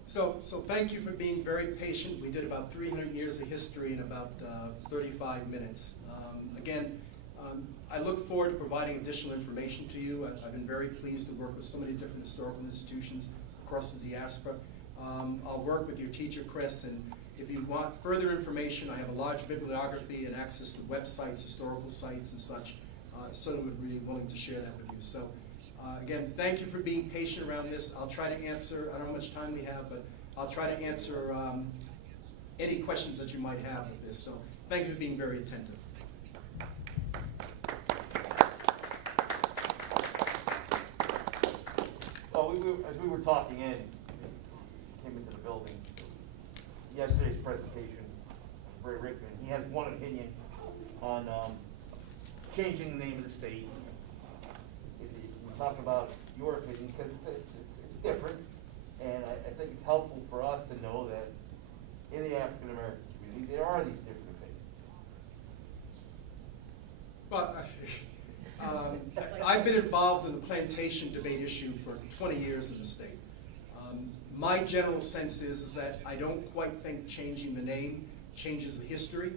So thank you for being very patient. We did about 300 years of history in about 35 minutes. Again, I look forward to providing additional information to you. I've been very pleased to work with so many different historical institutions across the diaspora. I'll work with your teacher, Chris, and if you want further information, I have a large bibliography and access to websites, historical sites and such. So would be willing to share that with you. So again, thank you for being patient around this. I'll try to answer, I don't know how much time we have, but I'll try to answer any questions that you might have with this. So thank you for being very attentive. Well, as we were talking in, came into the building, yesterday's presentation, Ray Rickman, he has one opinion on changing the name of the state. We talk about your opinion because it's different, and I think it's helpful for us to know that in the African American community there are these different opinions. But I've been involved in the plantation debate issue for 20 years in the state. My general sense is that I don't quite think changing the name changes the history.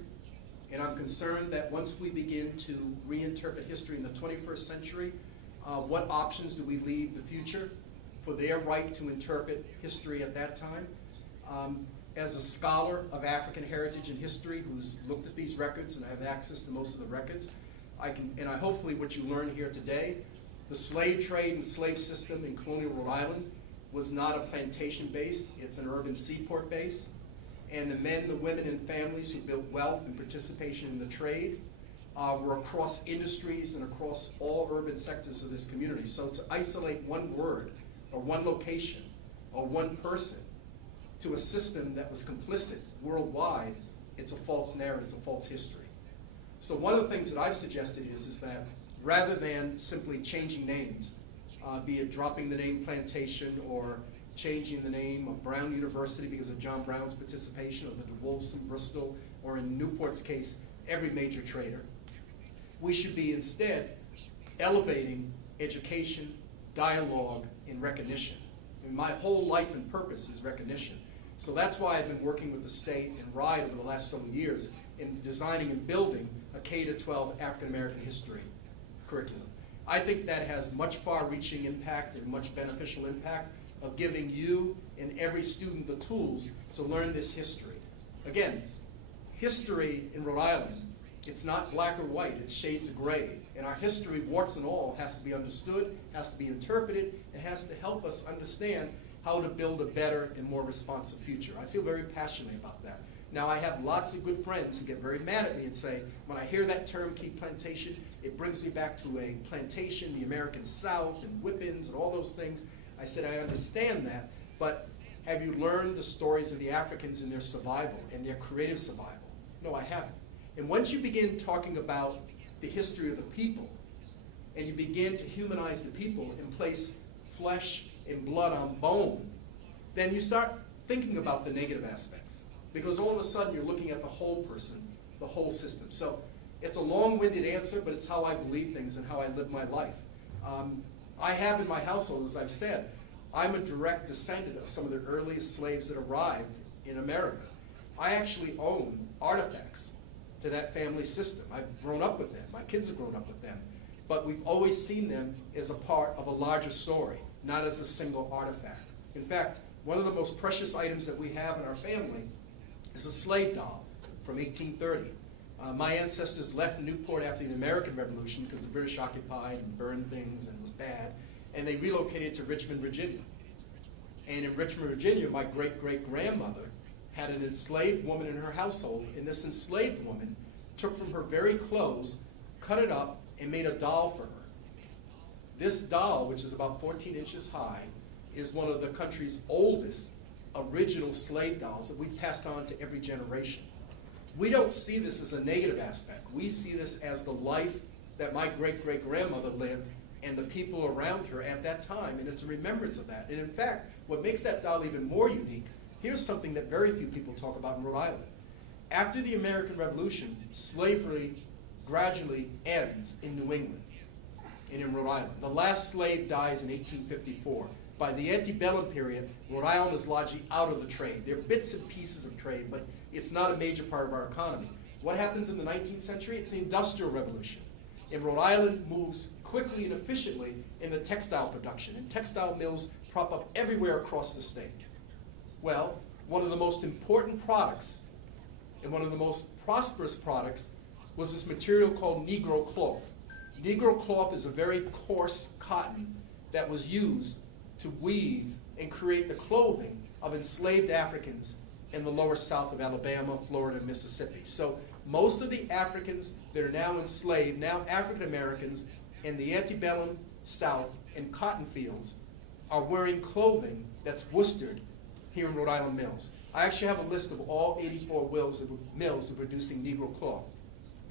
And I'm concerned that once we begin to reinterpret history in the 21st century, what options do we leave the future for their right to interpret history at that time? As a scholar of African heritage and history who's looked at these records, and I have access to most of the records, I hopefully what you learn here today, the slave trade and slave system in Colonial Rhode Island was not a plantation base, it's an urban seaport base. And the men, the women, and families who built wealth and participation in the trade were across industries and across all urban sectors of this community. So to isolate one word or one location or one person to a system that was complicit worldwide, it's a false narrative, it's a false history. So one of the things that I've suggested is that rather than simply changing names, be it dropping the name plantation or changing the name of Brown University because of John Brown's participation, or the DeWolf's in Bristol, or in Newport's case, every major trader, we should be instead elevating education, dialogue, and recognition. And my whole life and purpose is recognition. So that's why I've been working with the state and RIDE over the last several years in designing and building a K-12 African American history curriculum. I think that has much far-reaching impact and much beneficial impact of giving you and every student the tools to learn this history. Again, history in Rhode Island, it's not black or white, it's shades of gray. And our history, warts and all, has to be understood, has to be interpreted, and has to help us understand how to build a better and more responsive future. I feel very passionate about that. Now, I have lots of good friends who get very mad at me and say, when I hear that term, keep plantation, it brings me back to a plantation, the American South, and whippings, and all those things. I said, I understand that, but have you learned the stories of the Africans and their survival and their creative survival? No, I haven't. And once you begin talking about the history of the people, and you begin to humanize the people and place flesh and blood on bone, then you start thinking about the negative aspects. Because all of a sudden you're looking at the whole person, the whole system. So it's a long-winded answer, but it's how I believe things and how I live my life. I have in my household, as I've said, I'm a direct descendant of some of the earliest slaves that arrived in America. I actually own artifacts to that family system. I've grown up with them. My kids have grown up with them. But we've always seen them as a part of a larger story, not as a single artifact. In fact, one of the most precious items that we have in our family is a slave doll from 1830. My ancestors left Newport after the American Revolution because the British occupied and burned things and it was bad, and they relocated to Richmond, Virginia. And in Richmond, Virginia, my great-great-grandmother had an enslaved woman in her household, and this enslaved woman took from her very clothes, cut it up, and made a doll for her. This doll, which is about 14 inches high, is one of the country's oldest original slave dolls that we've passed on to every generation. We don't see this as a negative aspect. We see this as the life that my great-great-grandmother lived and the people around her at that time, and it's a remembrance of that. And in fact, what makes that doll even more unique, here's something that very few people talk about in Rhode Island. After the American Revolution, slavery gradually ends in New England and in Rhode Island. The last slave dies in 1854. by the antebellum period, Rhode Island is largely out of the trade. There are bits and pieces of trade, but it's not a major part of our economy. What happens in the 19th century? It's the Industrial Revolution. And Rhode Island moves quickly and efficiently in the textile production, and textile mills prop up everywhere across the state. Well, one of the most important products and one of the most prosperous products was this material called Negro cloth. Negro cloth is a very coarse cotton that was used to weave and create the clothing of enslaved Africans in the lower south of Alabama, Florida, and Mississippi. So most of the Africans that are now enslaved, now African Americans in the antebellum South and cotton fields, are wearing clothing that's worsted here in Rhode Island mills. I actually have a list of all 84 mills that are producing Negro cloth.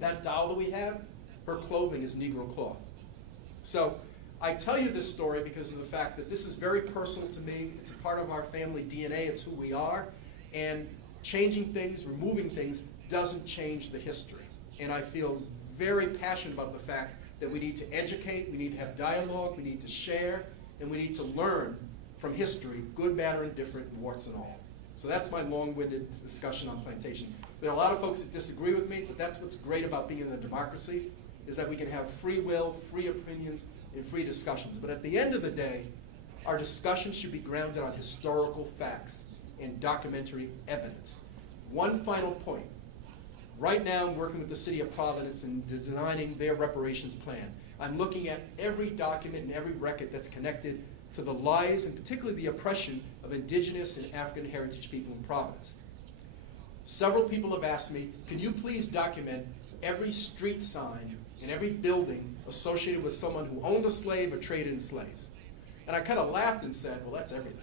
That doll that we have, her clothing is Negro cloth. So I tell you this story because of the fact that this is very personal to me. It's a part of our family DNA. It's who we are. And changing things, removing things, doesn't change the history. And I feel very passionate about the fact that we need to educate, we need to have dialogue, we need to share, and we need to learn from history, good, bad, or indifferent, warts and all. So that's my long-winded discussion on plantation. There are a lot of folks that disagree with me, but that's what's great about being in a democracy, is that we can have free will, free opinions, and free discussions. But at the end of the day, our discussion should be grounded on historical facts and documentary evidence. One final point. Right now, I'm working with the City of Providence in designing their reparations plan. I'm looking at every document and every record that's connected to the lies and particularly the oppression of indigenous and African heritage people in Providence. Several people have asked me, can you please document every street sign and every building associated with someone who owned a slave or traded in slaves? And I kind of laughed and said, well, that's everything.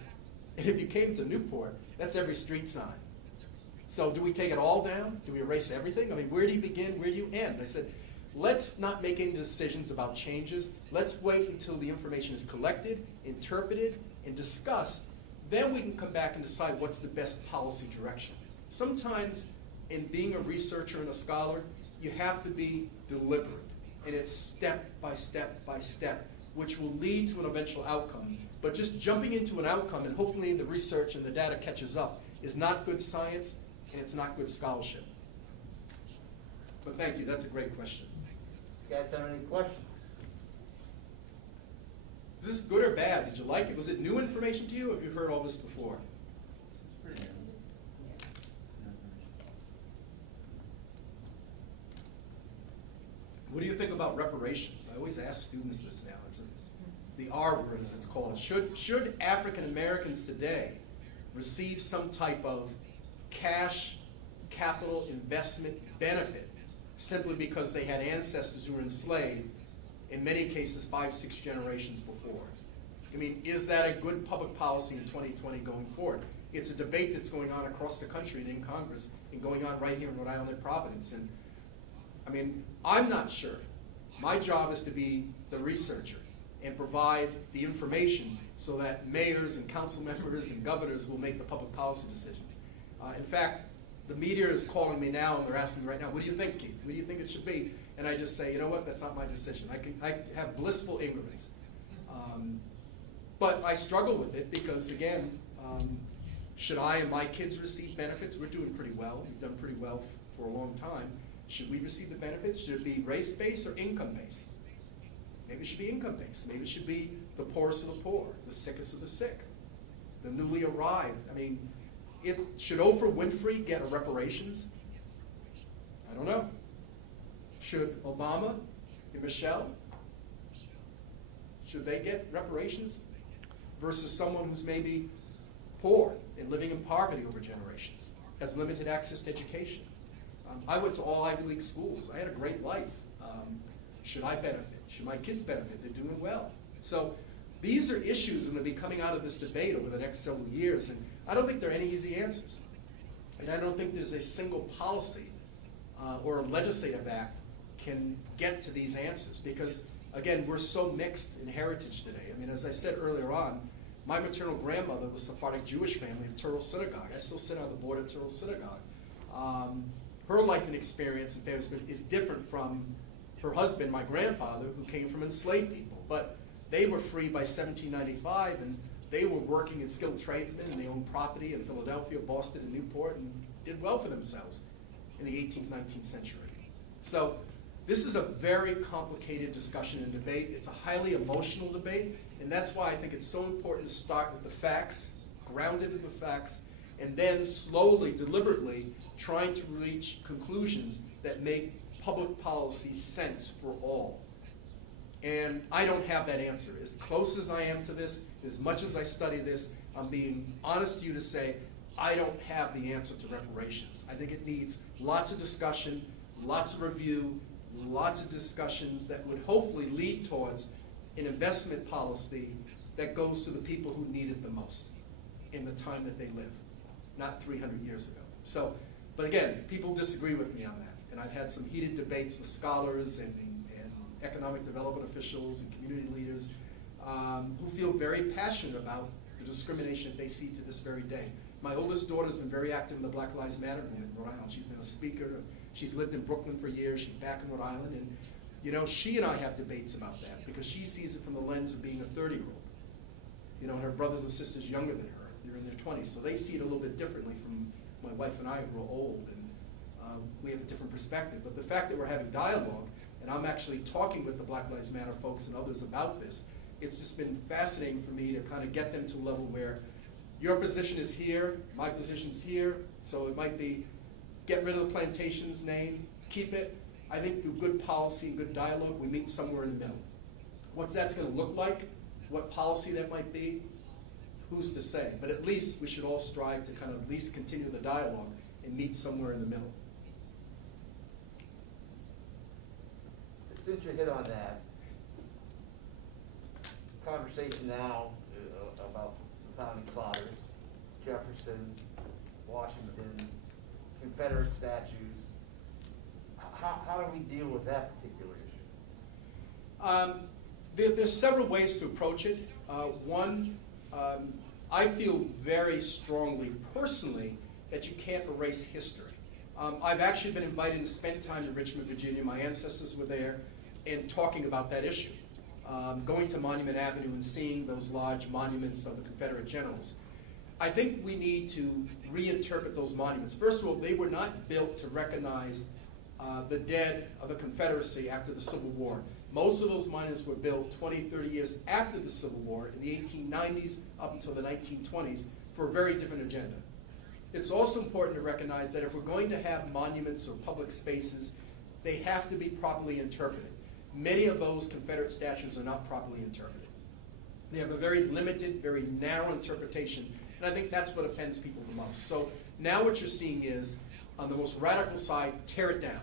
And if you came to Newport, that's every street sign. So do we take it all down? Do we erase everything? I mean, where do you begin? Where do you end? I said, let's not make any decisions about changes. Let's wait until the information is collected, interpreted, and discussed. Then we can come back and decide what's the best policy direction. Sometimes in being a researcher and a scholar, you have to be deliberate. And it's step by step by step, which will lead to an eventual outcome. But just jumping into an outcome and hopefully the research and the data catches up is not good science, and it's not good scholarship. But thank you, that's a great question. You guys have any questions? Is this good or bad? Did you like it? Was it new information to you, or have you heard all this before? What do you think about reparations? I always ask students this now. It's the R word, as it's called. Should African Americans today receive some type of cash, capital investment benefit simply because they had ancestors who were enslaved, in many cases 5-6 generations before? I mean, is that a good public policy in 2020 going forward? It's a debate that's going on across the country and in Congress and going on right here in Rhode Island and Providence. And I mean, I'm not sure. My job is to be the researcher and provide the information so that mayors and council members and governors will make the public policy decisions. In fact, the media is calling me now and they're asking me right now, what do you think, Keith? What do you think it should be? And I just say, you know what, that's not my decision. I have blissful ignorance. But I struggle with it because, again, should I and my kids receive benefits? We're doing pretty well. We've done pretty well for a long time. Should we receive the benefits? Should it be race-based or income-based? Maybe it should be income-based. Maybe it should be the poorest of the poor, the sickest of the sick, the newly arrived. I mean, should Oprah Winfrey get a reparations? I don't know. Should Obama and Michelle, should they get reparations versus someone who's maybe poor and living in poverty over generations, has limited access to education? I went to all Ivy League schools. I had a great life. Should I benefit? Should my kids benefit? They're doing well. So these are issues that are going to be coming out of this debate over the next several years, and I don't think there are any easy answers. And I don't think there's a single policy or a legislative act can get to these answers because, again, we're so mixed in heritage today. I mean, as I said earlier on, my maternal grandmother was Sephardic Jewish family of Turtle Synagogue. I still sit on the board of Turtle Synagogue. Her life and experience in family is different from her husband, my grandfather, who came from enslaved people. But they were free by 1795, and They were working in skilled tradesmen, and they owned property in Philadelphia, Boston, and Newport, and did well for themselves in the 18th, 19th century. So this is a very complicated discussion and debate. It's a highly emotional debate, and that's why I think it's so important to start with the facts, grounded in the facts, and then slowly, deliberately, trying to reach conclusions that make public policy sense for all. And I don't have that answer. As close as I am to this, as much as I study this, I'm being honest to you to say, I don't have the answer to reparations. I think it needs lots of discussion, lots of review, lots of discussions that would hopefully lead towards an investment policy that goes to the people who need it the most in the time that they live, not 300 years ago. So, but again, people disagree with me on that. And I've had some heated debates with scholars and economic development officials and community leaders who feel very passionate about the discrimination that they see to this very day. My oldest daughter has been very active in the Black Lives Matter movement in Rhode Island. She's been a speaker. She's lived in Brooklyn for years. She's back in Rhode Island. And, you know, she and I have debates about that because she sees it from the lens of being a 30-year-old. You know, and her brothers and sisters younger than her. They're in their 20s. So they see it a little bit differently from my wife and I, who are old. And we have a different perspective. But the fact that we're having dialogue, and I'm actually talking with the Black Lives Matter folks and others about this, it's just been fascinating for me to kind of get them to a level where your position is here, my position's here, so it might be get rid of the plantation's name, keep it. I think through good policy and good dialogue, we meet somewhere in the middle. What that's going to look like, what policy that might be, who's to say? But at least we should all strive to kind of at least continue the dialogue and meet somewhere in the middle. Since you hit on that, conversation now about the founding fathers, Jefferson, Washington, Confederate statues, how do we deal with that particular issue? There's several ways to approach it. One, I feel very strongly, personally, that you can't erase history. I've actually been invited to spend time in Richmond, Virginia. My ancestors were there, and talking about that issue. Going to Monument Avenue and seeing those large monuments of the Confederate generals. I think we need to reinterpret those monuments. First of all, they were not built to recognize the dead of the Confederacy after the Civil War. Most of those monuments were built 20, 30 years after the Civil War, in the 1890s up until the 1920s, for a very different agenda. It's also important to recognize that if we're going to have monuments or public spaces, they have to be properly interpreted. Many of those Confederate statues are not properly interpreted. They have a very limited, very narrow interpretation, and I think that's what offends people the most. So now what you're seeing is, on the most radical side, tear it down.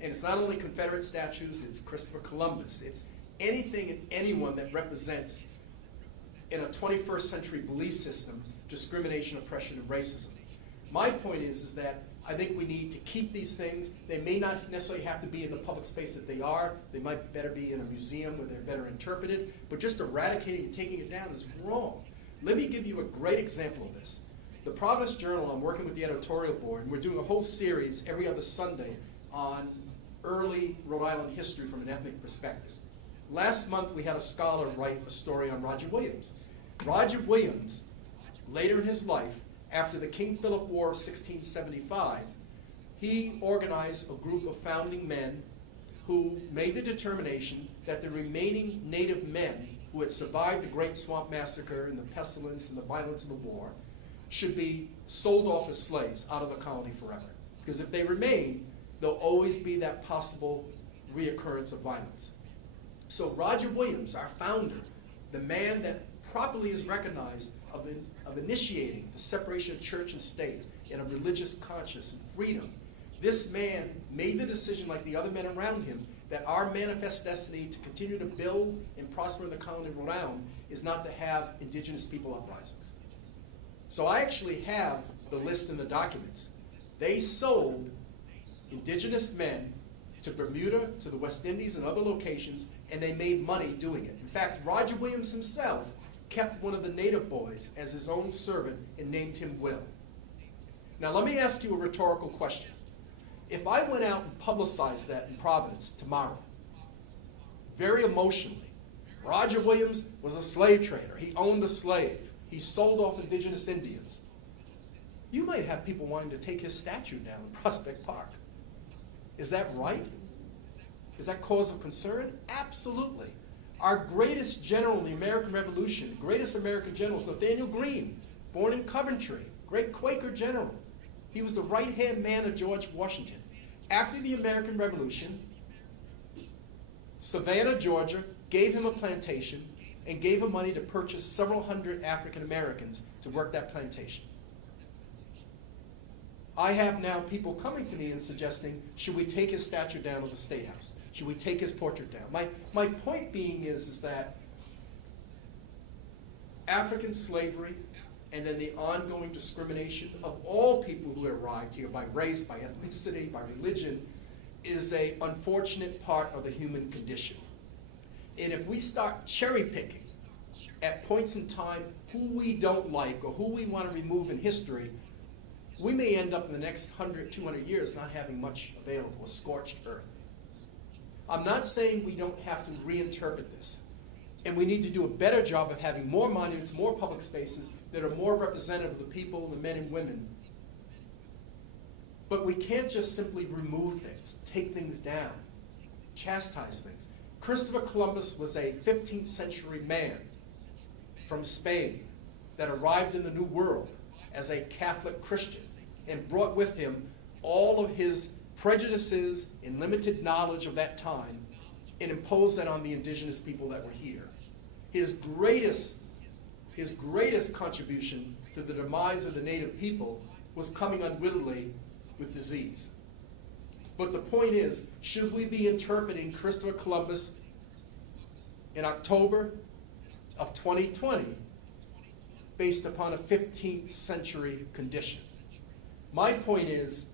And it's not only Confederate statues, it's Christopher Columbus. It's anything and anyone that represents, in a 21st century belief system, discrimination, oppression, and racism. My point is that I think we need to keep these things. They may not necessarily have to be in the public space that they are. They might better be in a museum where they're better interpreted. But just eradicating and taking it down is wrong. Let me give you a great example of this. The Providence Journal, I'm working with the editorial board, and we're doing a whole series every other Sunday on early Rhode Island history from an ethnic perspective. Last month, we had a scholar write a story on Roger Williams. Roger Williams, later in his life, after the King Philip War of 1675, he organized a group of founding men who made the determination that the remaining native men who had survived the Great Swamp Massacre and the pestilence and the violence of the war should be sold off as slaves out of the colony forever. Because if they remain, there'll always be that possible reoccurrence of violence. So Roger Williams, our founder, the man that properly is recognized of initiating the separation of church and state and of religious conscience and freedom, this man made the decision, like the other men around him, that our manifest destiny to continue to build and prosper in the colony of Rhode Island is not to have indigenous people uprisings. So I actually have the list in the documents. They sold indigenous men to Bermuda, to the West Indies, and other locations, and they made money doing it. In fact, Roger Williams himself kept one of the native boys as his own servant and named him Will. Now let me ask you a rhetorical question. If I went out and publicized that in Providence tomorrow, very emotionally, Roger Williams was a slave trader. He owned a slave. He sold off indigenous Indians. You might have people wanting to take his statue down in Prospect Park. Is that right? Is that cause of concern? Absolutely. Our greatest general in the American Revolution, greatest American general, is Nathaniel Greene, born in Coventry, great Quaker general. He was the right-hand man of George Washington. After the American Revolution, Savannah, Georgia, gave him a plantation and gave him money to purchase several hundred African Americans to work that plantation. I have now people coming to me and suggesting, should we take his statue down to the State House? Should we take his portrait down? My point being is that African slavery and then the ongoing discrimination of all people who arrived here by race, by ethnicity, by religion, is an unfortunate part of the human condition. And if we start cherry picking at points in time who we don't like or who we want to remove in history, we may end up in the next 100, 200 years not having much available, a scorched earth. I'm not saying we don't have to reinterpret this. And we need to do a better job of having more monuments, more public spaces that are more representative of the people, the men and women. But we can't just simply remove things, take things down, chastise things. Christopher Columbus was a 15th century man from Spain that arrived in the New World as a Catholic Christian and brought with him all of his prejudices and limited knowledge of that time and imposed that on the indigenous people that were here. His greatest contribution to the demise of the native people was coming unwittingly with disease. But the point is, should we be interpreting Christopher Columbus in October of 2020 based upon a 15th century condition? My point is,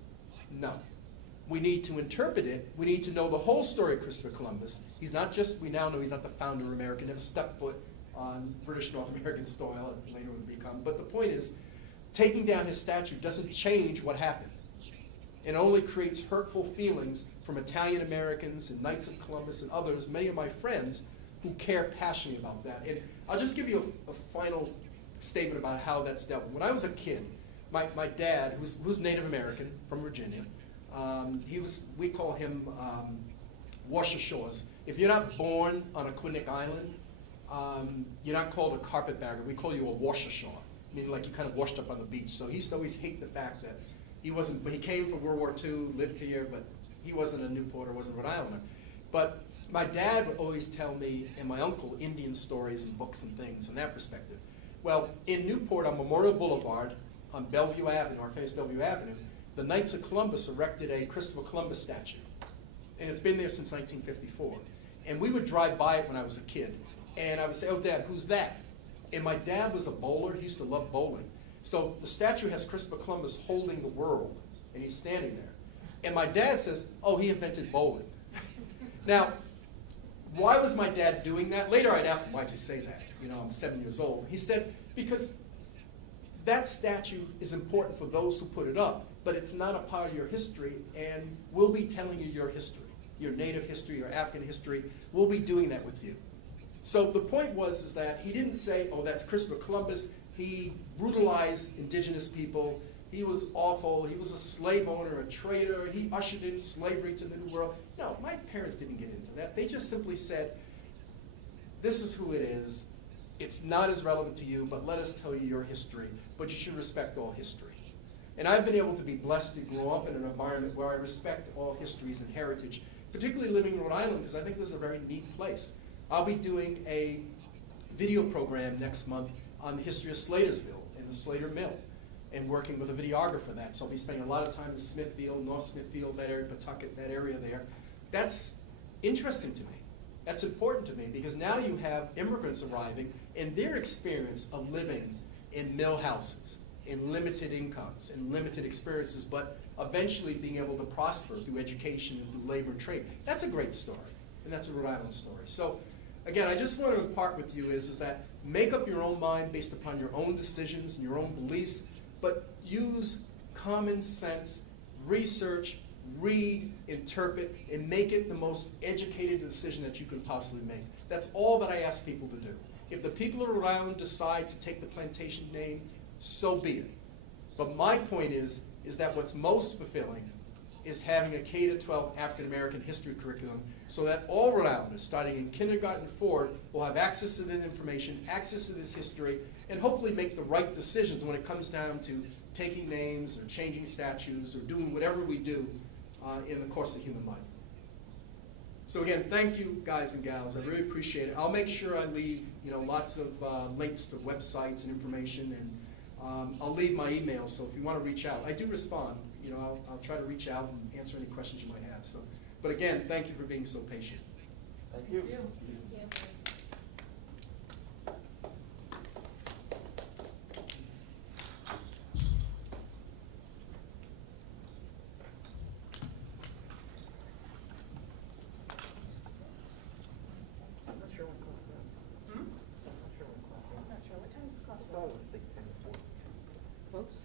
no. We need to interpret it. We need to know the whole story of Christopher Columbus. He's not just, we now know he's not the founder of America, never stepped foot on British North American soil, and later would become. But the point is, taking down his statue doesn't change what happened. It only creates hurtful feelings from Italian Americans and Knights of Columbus and others, many of my friends, who care passionately about that. And I'll just give you a final statement about how that's dealt with. When I was a kid, my dad, who's Native American from Virginia, we call him Washer Shores. If you're not born on Aquidneck Island, you're not called a carpetbagger. We call you a washer shore, meaning like you kind of washed up on the beach. So he used to always hate the fact that he came from World War II, lived here, but he wasn't a Newporter, wasn't a Rhode Islander. But my dad would always tell me, and my uncle, Indian stories and books and things from that perspective. Well, in Newport on Memorial Boulevard, on Bellevue Avenue, our famous Bellevue Avenue, the Knights of Columbus erected a Christopher Columbus statue. And it's been there since 1954. And we would drive by it when I was a kid. And I would say, oh, Dad, who's that? And my dad was a bowler. He used to love bowling. So the statue has Christopher Columbus holding the world, and he's standing there. And my dad says, oh, he invented bowling. Now, why was my dad doing that? Later I'd ask him, why'd you say that? You know, I'm 7 years old. He said, because that statue is important for those who put it up, but it's not a part of your history, and we'll be telling you your history, your native history, your African history. We'll be doing that with you. So the point is that he didn't say, oh, that's Christopher Columbus. He brutalized indigenous people. He was awful. He was a slave owner, a traitor. He ushered in slavery to the New World. No, my parents didn't get into that. They just simply said, this is who it is. It's not as relevant to you, but let us tell you your history. But you should respect all history. And I've been able to be blessed to grow up in an environment where I respect all histories and heritage, particularly living in Rhode Island, because I think this is a very neat place. I'll be doing a video program next month on the history of Slatersville and the Slater Mill, and working with a videographer for that. So I'll be spending a lot of time in Smithfield, North Smithfield, that area, Pawtucket, that area there. That's interesting to me. That's important to me, because now you have immigrants arriving and their experience of living in mill houses, in limited incomes, and limited experiences, but eventually being able to prosper through education and through labor and trade. That's a great story, and that's a Rhode Island story. So again, I just want to impart with you is that make up your own mind based upon your own decisions and your own beliefs, but use common sense, research, reinterpret, and make it the most educated decision that you can possibly make. That's all that I ask people to do. If the people of Rhode Island decide to take the plantation name, so be it. But my point is that what's most fulfilling is having a K-12 African-American history curriculum so that all Rhode Islanders, starting in kindergarten forward, will have access to this information, access to this history, and hopefully make the right decisions when it comes down to taking names or changing statues or doing whatever we do in the course of human life. So again, thank you guys and gals. I really appreciate it. I'll make sure I leave lots of links to websites and information, and I'll leave my email. So if you want to reach out, I do respond. I'll try to reach out and answer any questions you might have. So, but again, thank you for being so patient. Thank you. I'm not sure what class it is. I'm not sure what class it is. I'm not sure, what time does class I start? thought it was like 10 to 4. Close?